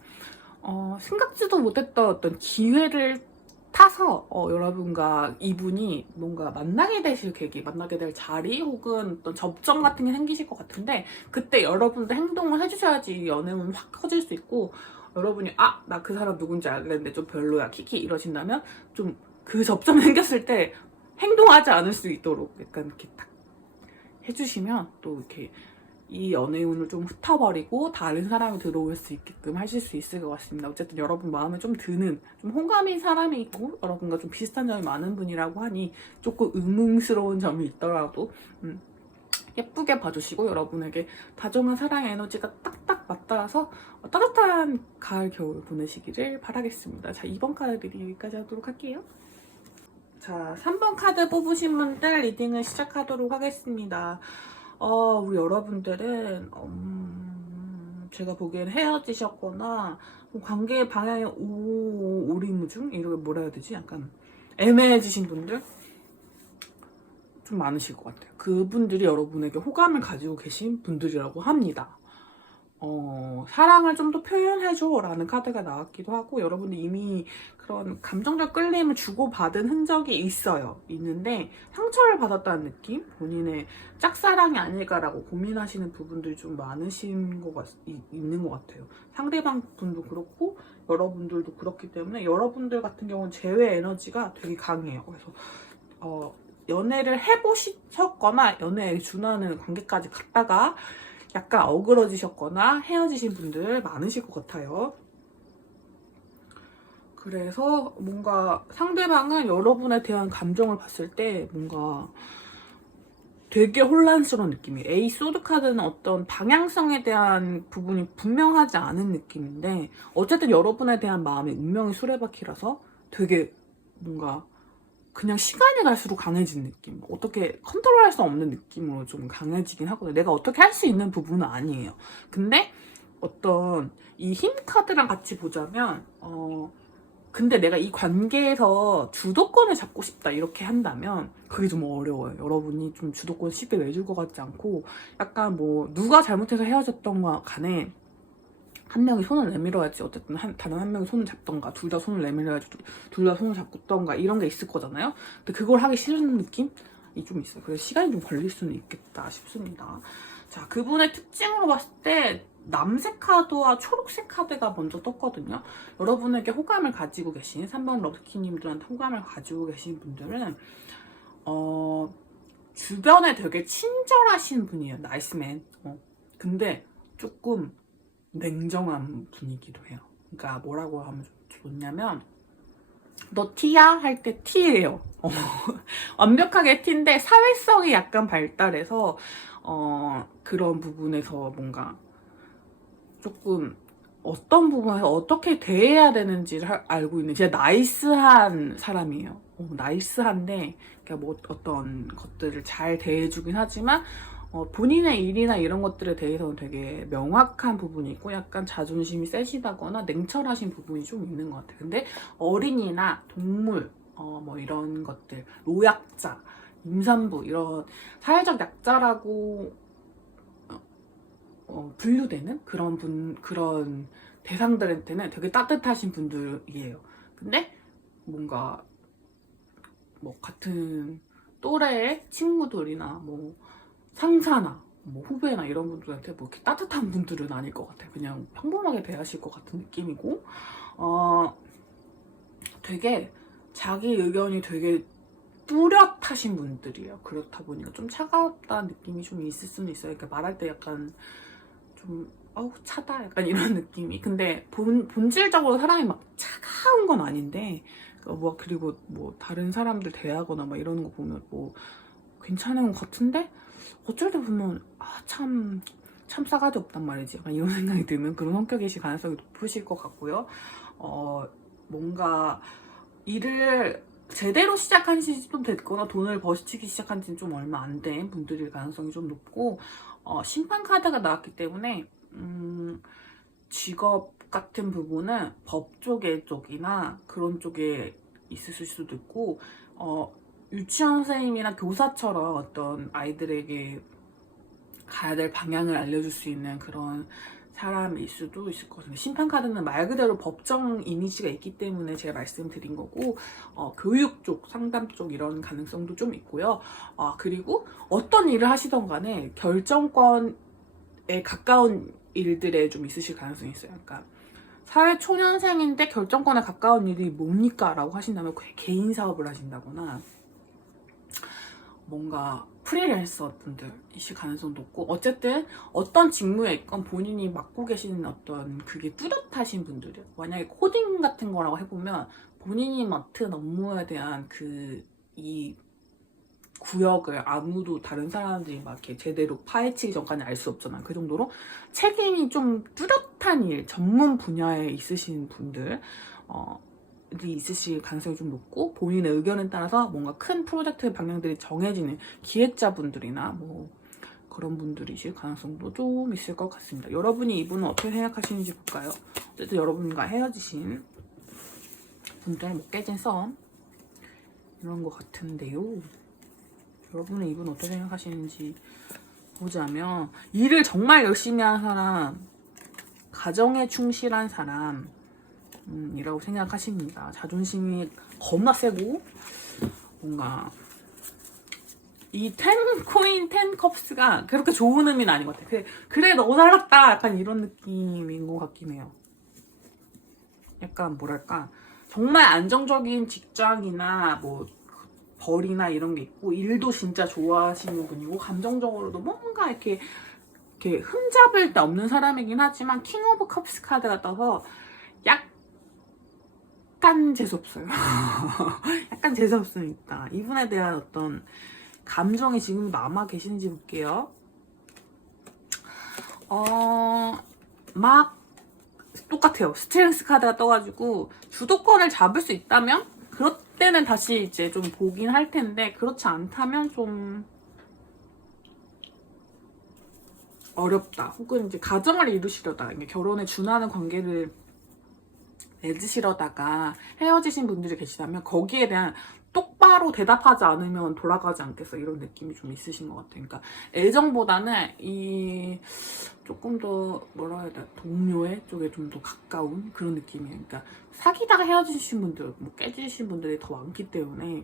생각지도 못했던 어떤 기회를 타서 여러분과 이분이 뭔가 만나게 되실 계기, 만나게 될 자리 혹은 어떤 접점 같은 게 생기실 것 같은데 그때 여러분도 행동을 해주셔야지 연애운이 확 커질 수 있고, 여러분이 나 그 사람 누군지 알겠는데 좀 별로야 키키 이러신다면 좀 그 접점 생겼을 때 행동하지 않을 수 있도록 약간 이렇게 딱 해주시면 또 이렇게 이 연애운을 좀 흩어버리고 다른 사람이 들어올 수 있게끔 하실 수 있을 것 같습니다. 어쨌든 여러분 마음에 좀 드는, 좀 호감인 사람이 있고 여러분과 좀 비슷한 점이 많은 분이라고 하니 조금 의문스러운 점이 있더라도 예쁘게 봐주시고 여러분에게 다정한 사랑의 에너지가 딱딱 맞닿아서 따뜻한 가을 겨울 보내시기를 바라겠습니다. 자, 2번 카드들이 여기까지 하도록 할게요. 자, 3번 카드 뽑으신 분들 리딩을 시작하도록 하겠습니다. 우리 여러분들은 제가 보기엔 헤어지셨거나 관계의 방향이 오리무중? 이렇게 뭐라 해야 되지? 약간 애매해지신 분들 좀 많으실 것 같아요. 그분들이 여러분에게 호감을 가지고 계신 분들이라고 합니다. 사랑을 좀 더 표현해줘 라는 카드가 나왔기도 하고, 여러분들 이미 그런 감정적 끌림을 주고받은 흔적이 있는데 상처를 받았다는 느낌? 본인의 짝사랑이 아닐까라고 고민하시는 부분들이 좀 많으신 있는 것 같아요. 상대방 분도 그렇고 여러분들도 그렇기 때문에 여러분들 같은 경우는 제외 에너지가 되게 강해요. 그래서 연애를 해보셨거나 연애에 준하는 관계까지 갔다가 약간 어그러지셨거나 헤어지신 분들 많으실 것 같아요. 그래서 뭔가 상대방은 여러분에 대한 감정을 봤을 때 뭔가 되게 혼란스러운 느낌이에요. 에이 소드 카드는 어떤 방향성에 대한 부분이 분명하지 않은 느낌인데 어쨌든 여러분에 대한 마음이 운명의 수레바퀴라서 되게 뭔가 그냥 시간이 갈수록 강해진 느낌, 어떻게 컨트롤할 수 없는 느낌으로 좀 강해지긴 하거든요. 내가 어떻게 할 수 있는 부분은 아니에요. 근데 어떤 이 힘 카드랑 같이 보자면 근데 내가 이 관계에서 주도권을 잡고 싶다 이렇게 한다면 그게 좀 어려워요. 여러분이 좀 주도권 쉽게 내줄 것 같지 않고 약간 뭐 누가 잘못해서 헤어졌던 거 간에 한 명이 손을 내밀어야지 어쨌든 다른 한 명이 손을 잡던가 둘 다 손을 내밀어야지 둘 다 손을 잡던가 이런 게 있을 거잖아요. 근데 그걸 하기 싫은 느낌이 좀 있어요. 그래서 시간이 좀 걸릴 수는 있겠다 싶습니다. 자, 그분의 특징으로 봤을 때 남색 카드와 초록색 카드가 먼저 떴거든요. 여러분에게 호감을 가지고 계신 3번 럭키님들한테 호감을 가지고 계신 분들은 주변에 되게 친절하신 분이에요. 나이스맨. 근데 조금 냉정한 분이기도 해요. 그러니까 뭐라고 하면 좋냐면 너 T야? 할 때 T예요. 완벽하게 T인데 사회성이 약간 발달해서 그런 부분에서 뭔가 조금 어떤 부분에서 어떻게 대해야 되는지를 알고 있는 진짜 나이스한 사람이에요. 나이스한데 그러니까 뭐 어떤 것들을 잘 대해주긴 하지만 본인의 일이나 이런 것들에 대해서는 되게 명확한 부분이 있고 약간 자존심이 세시다거나 냉철하신 부분이 좀 있는 것 같아요. 근데 어린이나 동물 뭐 이런 것들, 노약자, 임산부 이런 사회적 약자라고 분류되는 그런 대상들한테는 되게 따뜻하신 분들이에요. 근데 뭔가 뭐 같은 또래의 친구들이나 뭐 상사나 뭐 후배나 이런 분들한테 뭐 이렇게 따뜻한 분들은 아닐 것 같아요. 그냥 평범하게 대하실 것 같은 느낌이고 되게 자기 의견이 되게 뚜렷하신 분들이에요. 그렇다 보니까 좀 차갑다는 느낌이 좀 있을 수는 있어요. 그러니까 말할 때 약간 좀 차다 약간 이런 느낌이. 근데 본질적으로 사람이 막 차가운 건 아닌데 그리고 뭐 다른 사람들 대하거나 막 이러는 거 보면 뭐 괜찮은 것 같은데 어쩔 때 보면 참 싸가지 없단 말이지 약간 이런 생각이 드는 그런 성격이실 가능성이 높으실 것 같고요. 뭔가 일을 제대로 시작한 지 좀 됐거나 돈을 버시기 시작한 지는 좀 얼마 안 된 분들일 가능성이 좀 높고 심판 카드가 나왔기 때문에 직업 같은 부분은 법 쪽이나 그런 쪽에 있으실 수도 있고 유치원 선생님이나 교사처럼 어떤 아이들에게 가야 될 방향을 알려줄 수 있는 그런 사람일 수도 있을 것 같아요. 심판카드는 말 그대로 법정 이미지가 있기 때문에 제가 말씀드린 거고 교육 쪽, 상담 쪽 이런 가능성도 좀 있고요. 그리고 어떤 일을 하시던 간에 결정권에 가까운 일들에 좀 있으실 가능성이 있어요. 그러니까 사회 초년생인데 결정권에 가까운 일이 뭡니까? 라고 하신다면 개인 사업을 하신다거나 뭔가 프리랜서 분들이실 가능성도 높고 어쨌든 어떤 직무에 있건 본인이 맡고 계시는 어떤 그게 뚜렷하신 분들이에요. 만약에 코딩 같은 거라고 해보면 본인이 맡은 업무에 대한 이 구역을 아무도 다른 사람들이 막 이렇게 제대로 파헤치기 전까지 알 수 없잖아요. 그 정도로 책임이 좀 뚜렷한 일, 전문 분야에 있으신 분들 있으실 가능성이 좀 높고 본인의 의견에 따라서 뭔가 큰 프로젝트의 방향들이 정해지는 기획자분들이나 뭐 그런 분들이실 가능성도 좀 있을 것 같습니다. 여러분이 이분은 어떻게 생각하시는지 볼까요? 어쨌든 여러분과 헤어지신 분들 뭐 깨진 썸 이런 것 같은데요. 여러분은 이분 어떻게 생각하시는지 보자면 일을 정말 열심히 한 사람, 가정에 충실한 사람 이라고 생각하십니다. 자존심이 겁나 세고 뭔가 이 10코인 10컵스가 그렇게 좋은 의미는 아닌 것 같아요. 그래 너 잘났다 약간 이런 느낌인 것 같긴 해요. 약간 뭐랄까 정말 안정적인 직장이나 뭐 벌이나 이런 게 있고 일도 진짜 좋아하시는 분이고 감정적으로도 뭔가 이렇게 흠잡을 데 없는 사람이긴 하지만 킹 오브 컵스 카드가 떠서 약간 재수없어요. 약간 재수없으니까 이분에 대한 어떤 감정이 지금 남아 계시는지 볼게요. 막 똑같아요. 스트렝스 카드가 떠가지고 주도권을 잡을 수 있다면 그럴 때는 다시 이제 좀 보긴 할 텐데 그렇지 않다면 좀 어렵다. 혹은 이제 가정을 이루시려다 결혼에 준하는 관계를 맺으시려다가 헤어지신 분들이 계시다면 거기에 대한 똑바로 대답하지 않으면 돌아가지 않겠어 이런 느낌이 좀 있으신 것 같아요. 그러니까 애정보다는 조금 더 뭐라 해야 되나 동료애 쪽에 좀 더 가까운 그런 느낌이에요. 그러니까 사귀다가 헤어지신 분들, 뭐 깨지신 분들이 더 많기 때문에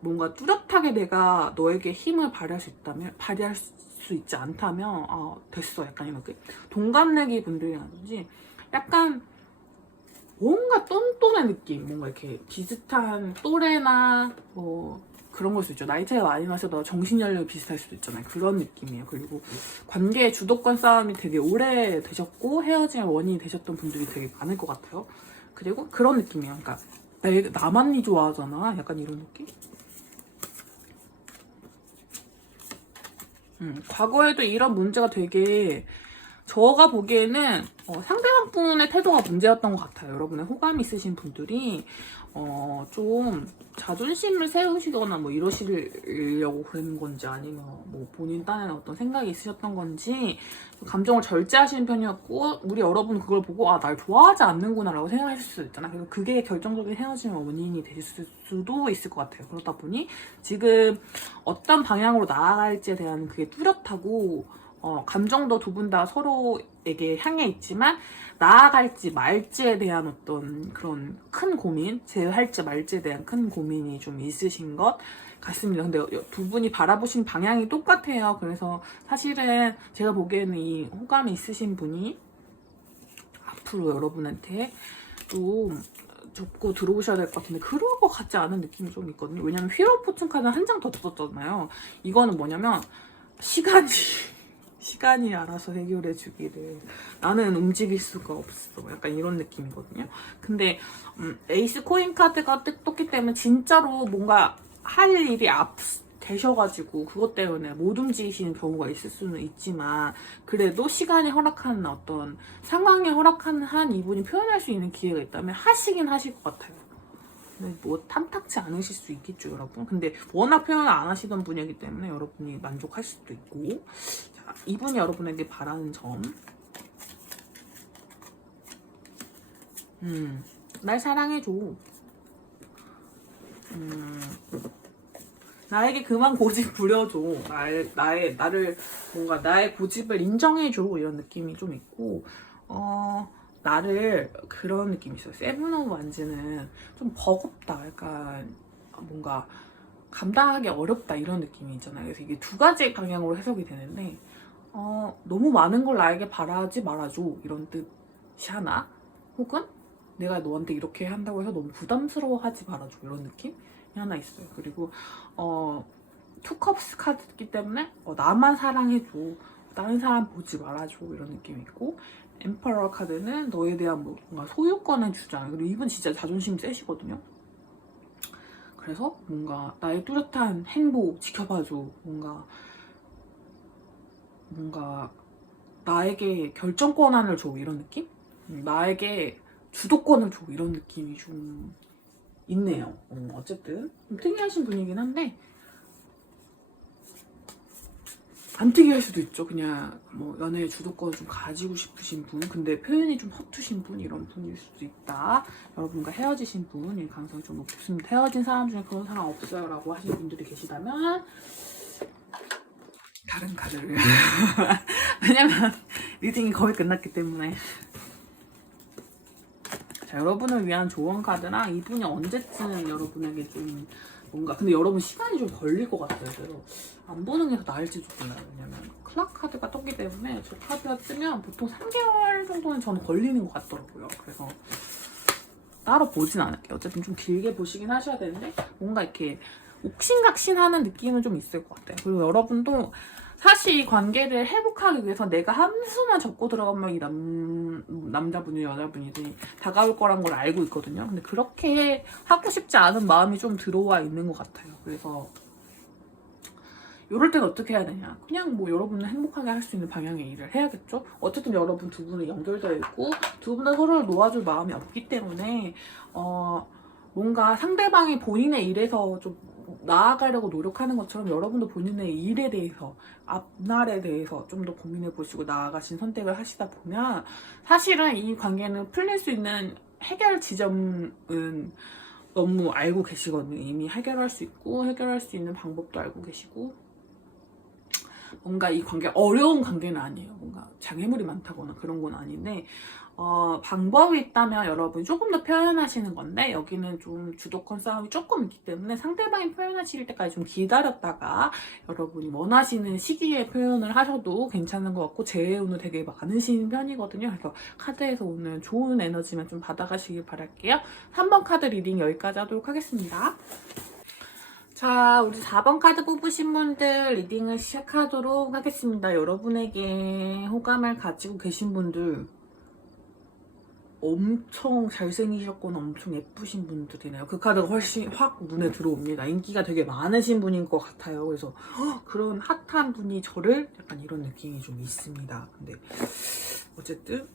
뭔가 뚜렷하게 내가 너에게 힘을 발휘할 수 있지 않다면 됐어 약간 이렇게 동갑내기 분들이라든지 약간 뭔가 똔똔한 느낌, 뭔가 이렇게 비슷한 또래나 뭐 그런 걸 수 있죠. 나이 차이가 많이 나셔도 정신연령이 비슷할 수도 있잖아요. 그런 느낌이에요. 그리고 관계의 주도권 싸움이 되게 오래 되셨고 헤어짐의 원인이 되셨던 분들이 되게 많을 것 같아요. 그리고 그런 느낌이에요. 그러니까 나만이 좋아하잖아. 약간 이런 느낌? 과거에도 이런 문제가 되게 저가 보기에는 상대방 분의 태도가 문제였던 것 같아요. 여러분의 호감이 있으신 분들이 좀 자존심을 세우시거나 뭐 이러시려고 그러는 건지 아니면 뭐 본인 딴에는 어떤 생각이 있으셨던 건지 감정을 절제하시는 편이었고 우리 여러분 그걸 보고 날 좋아하지 않는구나 라고 생각하실 수도 있잖아. 그래서 그게 결정적인 헤어짐의 원인이 되실 수도 있을 것 같아요. 그러다 보니 지금 어떤 방향으로 나아갈지에 대한 그게 뚜렷하고 감정도 두 분 다 서로에게 향해 있지만 나아갈지 말지에 대한 어떤 그런 큰 고민, 재할지 말지에 대한 큰 고민이 좀 있으신 것 같습니다. 근데 두 분이 바라보신 방향이 똑같아요. 그래서 사실은 제가 보기에는 이 호감이 있으신 분이 앞으로 여러분한테 좀 접고 들어오셔야 될 것 같은데 그럴 것 같지 않은 느낌이 좀 있거든요. 왜냐면 휘로 포춘 카드는 한 장 더 뜯었잖아요. 이거는 뭐냐면 시간이 알아서 해결해 주기를 나는 움직일 수가 없어 약간 이런 느낌이거든요. 근데 에이스 코인 카드가 떴기 때문에 진짜로 뭔가 할 일이 되셔가지고 그것 때문에 못 움직이시는 경우가 있을 수는 있지만 그래도 시간이 허락하는 어떤 상황이 허락하는 한 이분이 표현할 수 있는 기회가 있다면 하시긴 하실 것 같아요. 근데 뭐 탐탁치 않으실 수 있겠죠 여러분. 근데 워낙 표현을 안 하시던 분이기 때문에 여러분이 만족할 수도 있고. 자, 이분이 여러분에게 바라는 점, 날 사랑해줘. 나에게 그만 고집 부려줘. 나를 뭔가 나의 고집을 인정해줘. 이런 느낌이 좀 있고, 나를 그런 느낌이 있어요. 세븐 오브 완즈는 좀 버겁다. 약간 뭔가 감당하기 어렵다 이런 느낌이 있잖아요. 그래서 이게 두 가지 방향으로 해석이 되는데 너무 많은 걸 나에게 바라지 말아줘 이런 뜻이 하나, 혹은 내가 너한테 이렇게 한다고 해서 너무 부담스러워하지 말아줘 이런 느낌이 하나 있어요. 그리고 투컵스 카드이기 때문에 나만 사랑해줘, 다른 사람 보지 말아줘 이런 느낌이 있고, 엠퍼러 카드는 너에 대한 뭔가 소유권을 주장. 그리고 이분 진짜 자존심 세시거든요. 그래서 뭔가 나의 뚜렷한 행복 지켜봐줘. 뭔가 나에게 결정권한을 줘 이런 느낌? 나에게 주도권을 줘 이런 느낌이 좀 있네요. 어쨌든 좀 특이하신 분이긴 한데 안 특이할 수도 있죠. 그냥 뭐 연애의 주도권을 좀 가지고 싶으신 분, 근데 표현이 좀 허투신 분, 이런 분일 수도 있다. 여러분과 헤어지신 분일 가능성이 좀 높습니다. 헤어진 사람 중에 그런 사람 없어요 라고 하시는 분들이 계시다면 다른 카드를 왜냐면 리딩이 거의 끝났기 때문에. 자, 여러분을 위한 조언 카드랑 이분이 언제쯤 여러분에게 좀 뭔가, 근데 여러분 시간이 좀 걸릴 것 같아요. 그래서 안 보는 게 더 나을지도 몰라요. 왜냐면 클락 카드가 떴기 때문에 저 카드가 뜨면 보통 3개월 정도는 저는 걸리는 것 같더라고요. 그래서 따로 보진 않을게요. 어쨌든 좀 길게 보시긴 하셔야 되는데 뭔가 이렇게 옥신각신하는 느낌은 좀 있을 것 같아요. 그리고 여러분도 사실 이 관계를 회복하기 위해서 내가 한수만 접고 들어가면 이 남자분이 여자분이든 다가올 거란 걸 알고 있거든요. 근데 그렇게 하고 싶지 않은 마음이 좀 들어와 있는 것 같아요. 그래서 이럴 때는 어떻게 해야 되냐, 그냥 뭐 여러분을 행복하게 할 수 있는 방향의 일을 해야겠죠. 어쨌든 여러분 두 분은 연결되어 있고 두 분 다 서로를 놓아줄 마음이 없기 때문에 뭔가 상대방이 본인의 일에서 좀 나아가려고 노력하는 것처럼 여러분도 본인의 일에 대해서, 앞날에 대해서 좀 더 고민해 보시고 나아가신 선택을 하시다 보면 사실은 이 관계는 풀릴 수 있는 해결 지점은 너무 알고 계시거든요. 이미 해결할 수 있고 해결할 수 있는 방법도 알고 계시고, 뭔가 이 관계 어려운 관계는 아니에요. 뭔가 장애물이 많다거나 그런 건 아닌데 방법이 있다면 여러분이 조금 더 표현하시는 건데 여기는 좀 주도권 싸움이 조금 있기 때문에 상대방이 표현하실 때까지 좀 기다렸다가 여러분이 원하시는 시기에 표현을 하셔도 괜찮은 것 같고 제 오늘 되게 많으신 편이거든요. 그래서 카드에서 오늘 좋은 에너지만 좀 받아가시길 바랄게요. 3번 카드 리딩 여기까지 하도록 하겠습니다. 자, 우리 4번 카드 뽑으신 분들 리딩을 시작하도록 하겠습니다. 여러분에게 호감을 가지고 계신 분들 엄청 잘생기셨거나 엄청 예쁘신 분들이네요. 그 카드가 훨씬 확 눈에 들어옵니다. 인기가 되게 많으신 분인 것 같아요. 그래서 그런 핫한 분이 저를 약간 이런 느낌이 좀 있습니다. 근데 어쨌든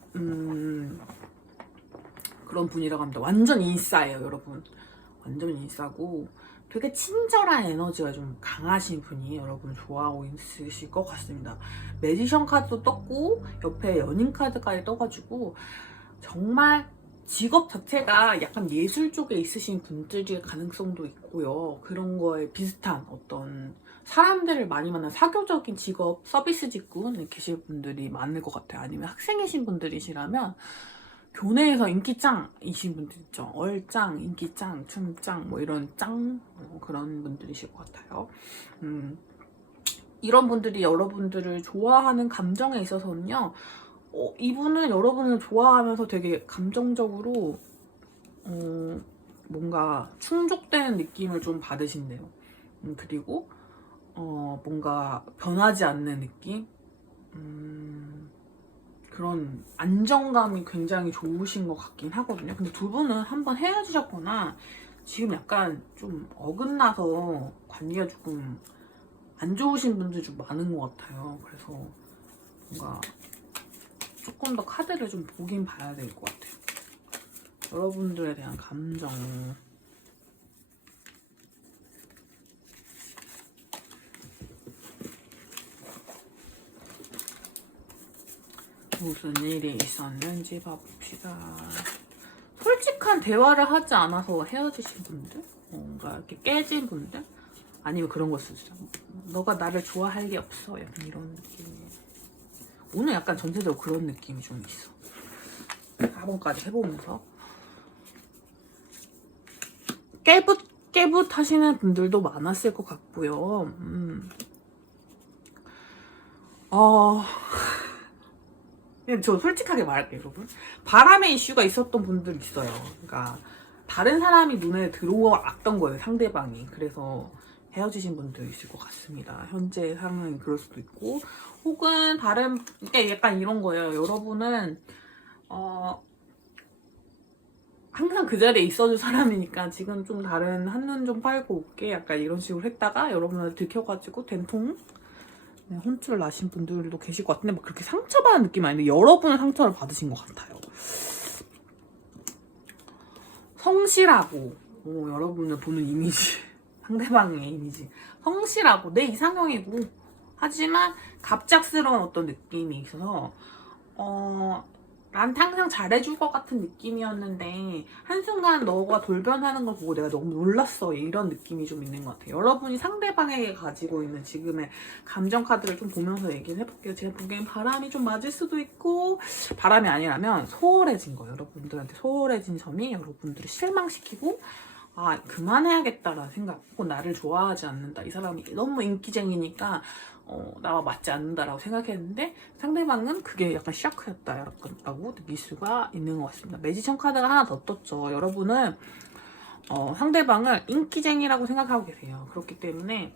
그런 분이라고 합니다. 완전 인싸예요, 여러분. 완전 인싸고 되게 친절한 에너지가 좀 강하신 분이 여러분 좋아하고 있으실 것 같습니다. 매지션 카드도 떴고 옆에 연인 카드까지 떠가지고 정말 직업 자체가 약간 예술 쪽에 있으신 분들일 가능성도 있고요. 그런 거에 비슷한 어떤 사람들을 많이 만난 사교적인 직업, 서비스 직군에 계실 분들이 많을 것 같아요. 아니면 학생이신 분들이시라면 교내에서 인기짱이신 분들 있죠. 얼짱, 인기짱, 춤짱, 뭐 이런 짱 그런 분들이실 것 같아요. 이런 분들이 여러분들을 좋아하는 감정에 있어서는요. 이분은 여러분을 좋아하면서 되게 감정적으로 뭔가 충족되는 느낌을 좀 받으신대요. 그리고 뭔가 변하지 않는 느낌? 그런 안정감이 굉장히 좋으신 것 같긴 하거든요. 근데 두 분은 한번 헤어지셨거나 지금 약간 좀 어긋나서 관계가 조금 안 좋으신 분들이 좀 많은 것 같아요. 그래서 뭔가 조금 더 카드를 좀 보긴 봐야 될 것 같아요. 여러분들에 대한 감정. 무슨 일이 있었는지 봐봅시다. 솔직한 대화를 하지 않아서 헤어지신 분들? 뭔가 이렇게 깨진 분들? 아니면 그런 거 쓰죠. 너가 나를 좋아할 리 없어. 약간 이런 느낌이에요. 오늘 약간 전체적으로 그런 느낌이 좀 있어. 4번까지 해보면서. 깨붓 하시는 분들도 많았을 것 같고요. 저 솔직하게 말할게요, 여러분. 바람의 이슈가 있었던 분들 있어요. 그러니까 다른 사람이 눈에 들어왔던 거예요, 상대방이. 그래서 헤어지신 분도 있을 것 같습니다. 현재 상황이 그럴 수도 있고, 혹은 다른 이게 약간 이런 거예요. 여러분은 항상 그 자리에 있어줄 사람이니까 지금 좀 다른 한눈 좀 팔고 올게 약간 이런 식으로 했다가 여러분한테 들켜가지고 된통 혼쭐을 나신 분들도 계실 것 같은데 막 그렇게 상처받은 느낌이 아닌데 여러분은 상처를 받으신 것 같아요. 성실하고 여러분을 보는 이미지 상대방의 이미지 성실하고 내 이상형이고 하지만 갑작스러운 어떤 느낌이 있어서 나한테 항상 잘해줄 것 같은 느낌이었는데 한순간 너가 돌변하는 걸 보고 내가 너무 놀랐어 이런 느낌이 좀 있는 것 같아요. 여러분이 상대방에게 가지고 있는 지금의 감정 카드를 좀 보면서 얘기를 해볼게요. 제가 보기엔 바람이 좀 맞을 수도 있고 바람이 아니라면 소홀해진 거예요. 여러분들한테 소홀해진 점이 여러분들을 실망시키고 그만해야겠다라는 생각 혹은 나를 좋아하지 않는다. 이 사람이 너무 인기쟁이니까 나와 맞지 않는다라고 생각했는데 상대방은 그게 약간 쇼크였다라고 느낄 수가 있는 것 같습니다. 매지션 카드가 하나 더 떴죠. 여러분은 상대방을 인기쟁이라고 생각하고 계세요. 그렇기 때문에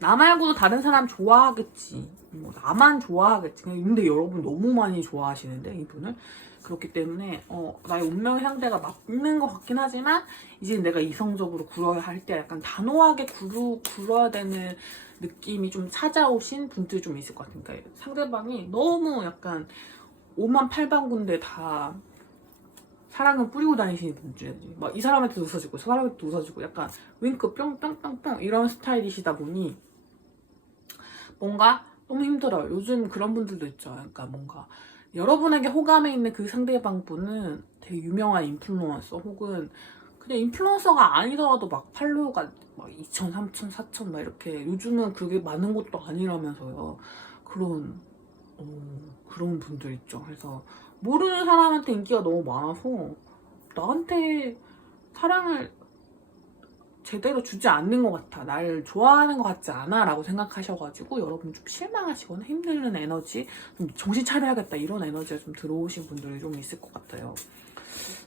나 말고도 다른 사람 좋아하겠지. 뭐 나만 좋아하겠지. 근데 여러분 너무 많이 좋아하시는데 이분을 그렇기 때문에 나의 운명의 상대가 맞는 것 같긴 하지만 이제 내가 이성적으로 굴어야 할 때 약간 단호하게 굴어야 되는 느낌이 좀 찾아오신 분들이 좀 있을 것 같으니까 상대방이 너무 약간 오만 팔방군데 다 사랑을 뿌리고 다니시는 분들이 막 이 사람한테도 웃어주고 저 사람한테도 웃어주고 약간 윙크 뿅뿅뿅뿅 이런 스타일이시다 보니 뭔가 너무 힘들어요. 요즘 그런 분들도 있죠. 그러니까 뭔가 여러분에게 호감에 있는 그 상대방 분은 되게 유명한 인플루언서 혹은 그냥 인플루언서가 아니더라도 막 팔로워가 막 2,000, 3,000, 4,000 막 이렇게 요즘은 그게 많은 것도 아니라면서요. 그런 분들 있죠. 그래서 모르는 사람한테 인기가 너무 많아서 나한테 사랑을 제대로 주지 않는 것 같아, 날 좋아하는 것 같지 않아 라고 생각하셔가지고 여러분 좀 실망하시거나 힘든 에너지, 좀 정신 차려야겠다 이런 에너지가 좀 들어오신 분들이 좀 있을 것 같아요.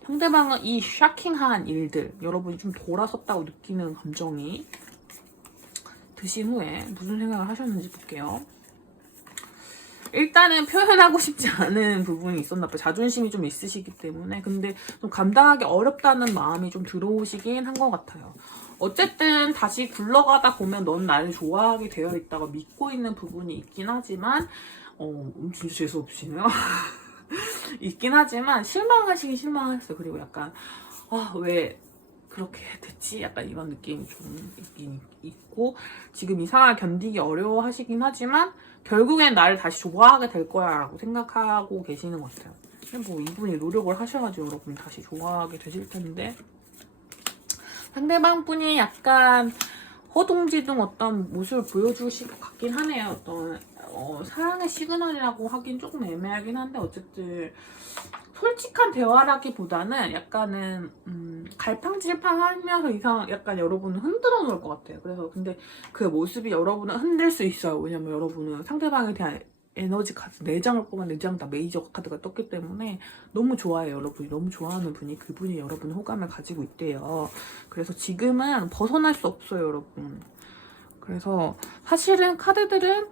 상대방은 이 샤킹한 일들, 여러분이 좀 돌아섰다고 느끼는 감정이 드신 후에 무슨 생각을 하셨는지 볼게요. 일단은 표현하고 싶지 않은 부분이 있었나 봐요. 자존심이 좀 있으시기 때문에. 근데 좀 감당하기 어렵다는 마음이 좀 들어오시긴 한 것 같아요. 어쨌든 다시 굴러가다 보면 넌 나를 좋아하게 되어 있다고 믿고 있는 부분이 있긴 하지만 진짜 재수없이네요. 있긴 하지만 실망하시긴 실망했어요. 그리고 약간 왜 그렇게 됐지? 약간 이런 느낌이 좀 있긴 있고, 지금 이 상황을 견디기 어려워하시긴 하지만 결국엔 나를 다시 좋아하게 될 거야 라고 생각하고 계시는 것 같아요. 뭐 이분이 노력을 하셔가지고 여러분이 다시 좋아하게 되실 텐데, 상대방 분이 약간 허둥지둥 어떤 모습을 보여주실 것 같긴 하네요. 어떤 사랑의 시그널이라고 하긴 조금 애매하긴 한데, 어쨌든 솔직한 대화라기보다는 약간은 갈팡질팡하면서 약간 여러분을 흔들어 놓을 것 같아요. 그래서 근데 그 모습이 여러분을 흔들 수 있어요. 왜냐면 여러분은 상대방에 대한 에너지 카드 4장을 뽑아 4장 다 메이저 카드가 떴기 때문에 너무 좋아해요. 여러분이 너무 좋아하는 분이, 그분이 여러분의 호감을 가지고 있대요. 그래서 지금은 벗어날 수 없어요, 여러분. 그래서 사실은 카드들은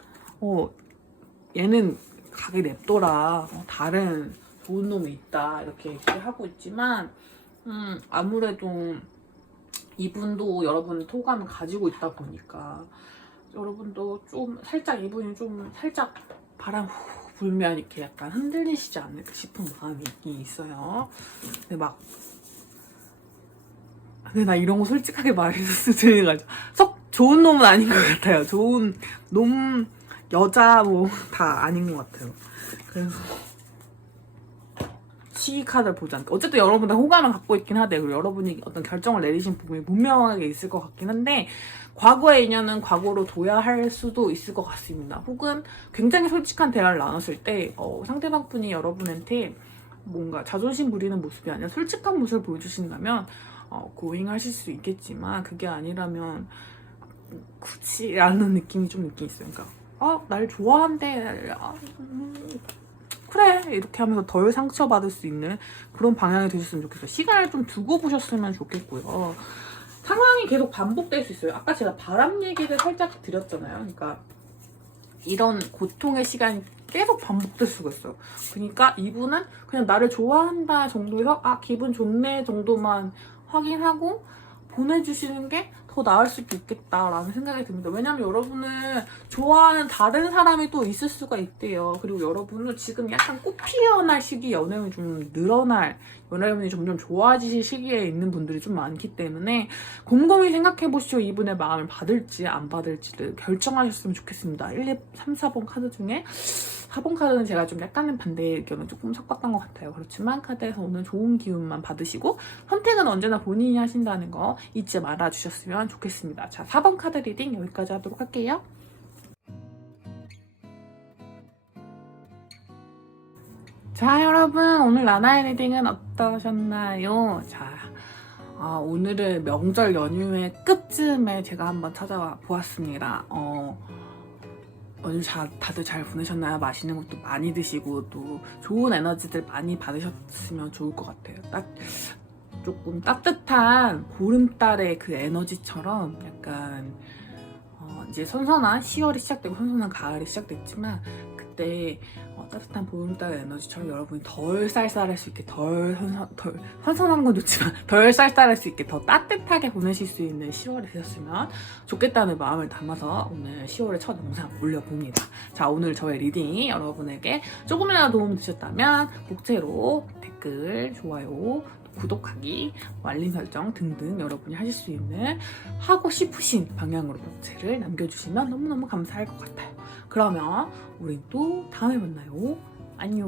얘는 가게 냅둬라, 다른 좋은 놈이 있다 이렇게 얘기하고 있지만 아무래도 이분도 여러분의 호감을 가지고 있다 보니까 여러분도 좀 살짝, 이분이 좀 살짝 바람 후 불면 이렇게 약간 흔들리시지 않을까 싶은 마음이 있긴 있어요. 근데 나 이런 거 솔직하게 말해서 들려가지고 썩 좋은 놈은 아닌 것 같아요. 좋은 놈, 여자 뭐 다 아닌 것 같아요. 그래서 시기 카드를 보지 않게, 어쨌든 여러분들 호감을 갖고 있긴 하대요. 그리고 여러분이 어떤 결정을 내리신 부분이 분명하게 있을 것 같긴 한데, 과거의 인연은 과거로 둬야 할 수도 있을 것 같습니다. 혹은 굉장히 솔직한 대화를 나눴을 때 상대방 분이 여러분한테 뭔가 자존심 부리는 모습이 아니라 솔직한 모습을 보여주신다면 고잉하실 수 있겠지만, 그게 아니라면 굳이 라는 느낌이 좀 있긴 있어요. 그러니까 날 좋아한대, 그래 이렇게 하면서 덜 상처받을 수 있는 그런 방향이 되셨으면 좋겠어요. 시간을 좀 두고 보셨으면 좋겠고요. 상황이 계속 반복될 수 있어요. 아까 제가 바람 얘기를 살짝 드렸잖아요. 그러니까 이런 고통의 시간이 계속 반복될 수가 있어요. 그러니까 이분은 그냥 나를 좋아한다 정도에서 기분 좋네 정도만 확인하고 보내주시는 게 더 나을 수도 있겠다라는 생각이 듭니다. 왜냐면 여러분은 좋아하는 다른 사람이 또 있을 수가 있대요. 그리고 여러분은 지금 약간 꽃 피어날 시기, 연애운이 좀 늘어날, 연애운이 점점 좋아지실 시기에 있는 분들이 좀 많기 때문에 곰곰이 생각해보시고 이분의 마음을 받을지 안 받을지를 결정하셨으면 좋겠습니다. 1, 2, 3, 4번 카드 중에 4번 카드는 제가 좀 약간은 반대의 의견을 조금 섞었던 것 같아요. 그렇지만 카드에서 오늘 좋은 기운만 받으시고 선택은 언제나 본인이 하신다는 거 잊지 말아주셨으면 좋겠습니다. 자, 4번 카드 리딩 여기까지 하도록 할게요. 자, 여러분 오늘 나나의 리딩은 어떠셨나요? 자, 오늘은 명절 연휴의 끝쯤에 제가 한번 찾아와 보았습니다. 오늘 다들 잘 보내셨나요? 맛있는 것도 많이 드시고 또 좋은 에너지들 많이 받으셨으면 좋을 것 같아요. 조금 따뜻한 보름달의 그 에너지처럼 약간 이제 선선한 10월이 시작되고 선선한 가을이 시작됐지만, 그때 따뜻한 보름달의 에너지처럼 여러분이 덜 쌀쌀할 수 있게, 덜 선선한 건 좋지만 덜 쌀쌀할 수 있게 더 따뜻하게 보내실 수 있는 10월이 되셨으면 좋겠다는 마음을 담아서 오늘 10월의 첫 영상 올려봅니다. 자, 오늘 저의 리딩이 여러분에게 조금이라도 도움이 되셨다면 복제로 댓글, 좋아요, 구독하기, 알림 설정 등등 여러분이 하실 수 있는 하고 싶으신 방향으로 복제를 남겨주시면 너무너무 감사할 것 같아요. 그러면 우린 또 다음에 만나요. 안녕.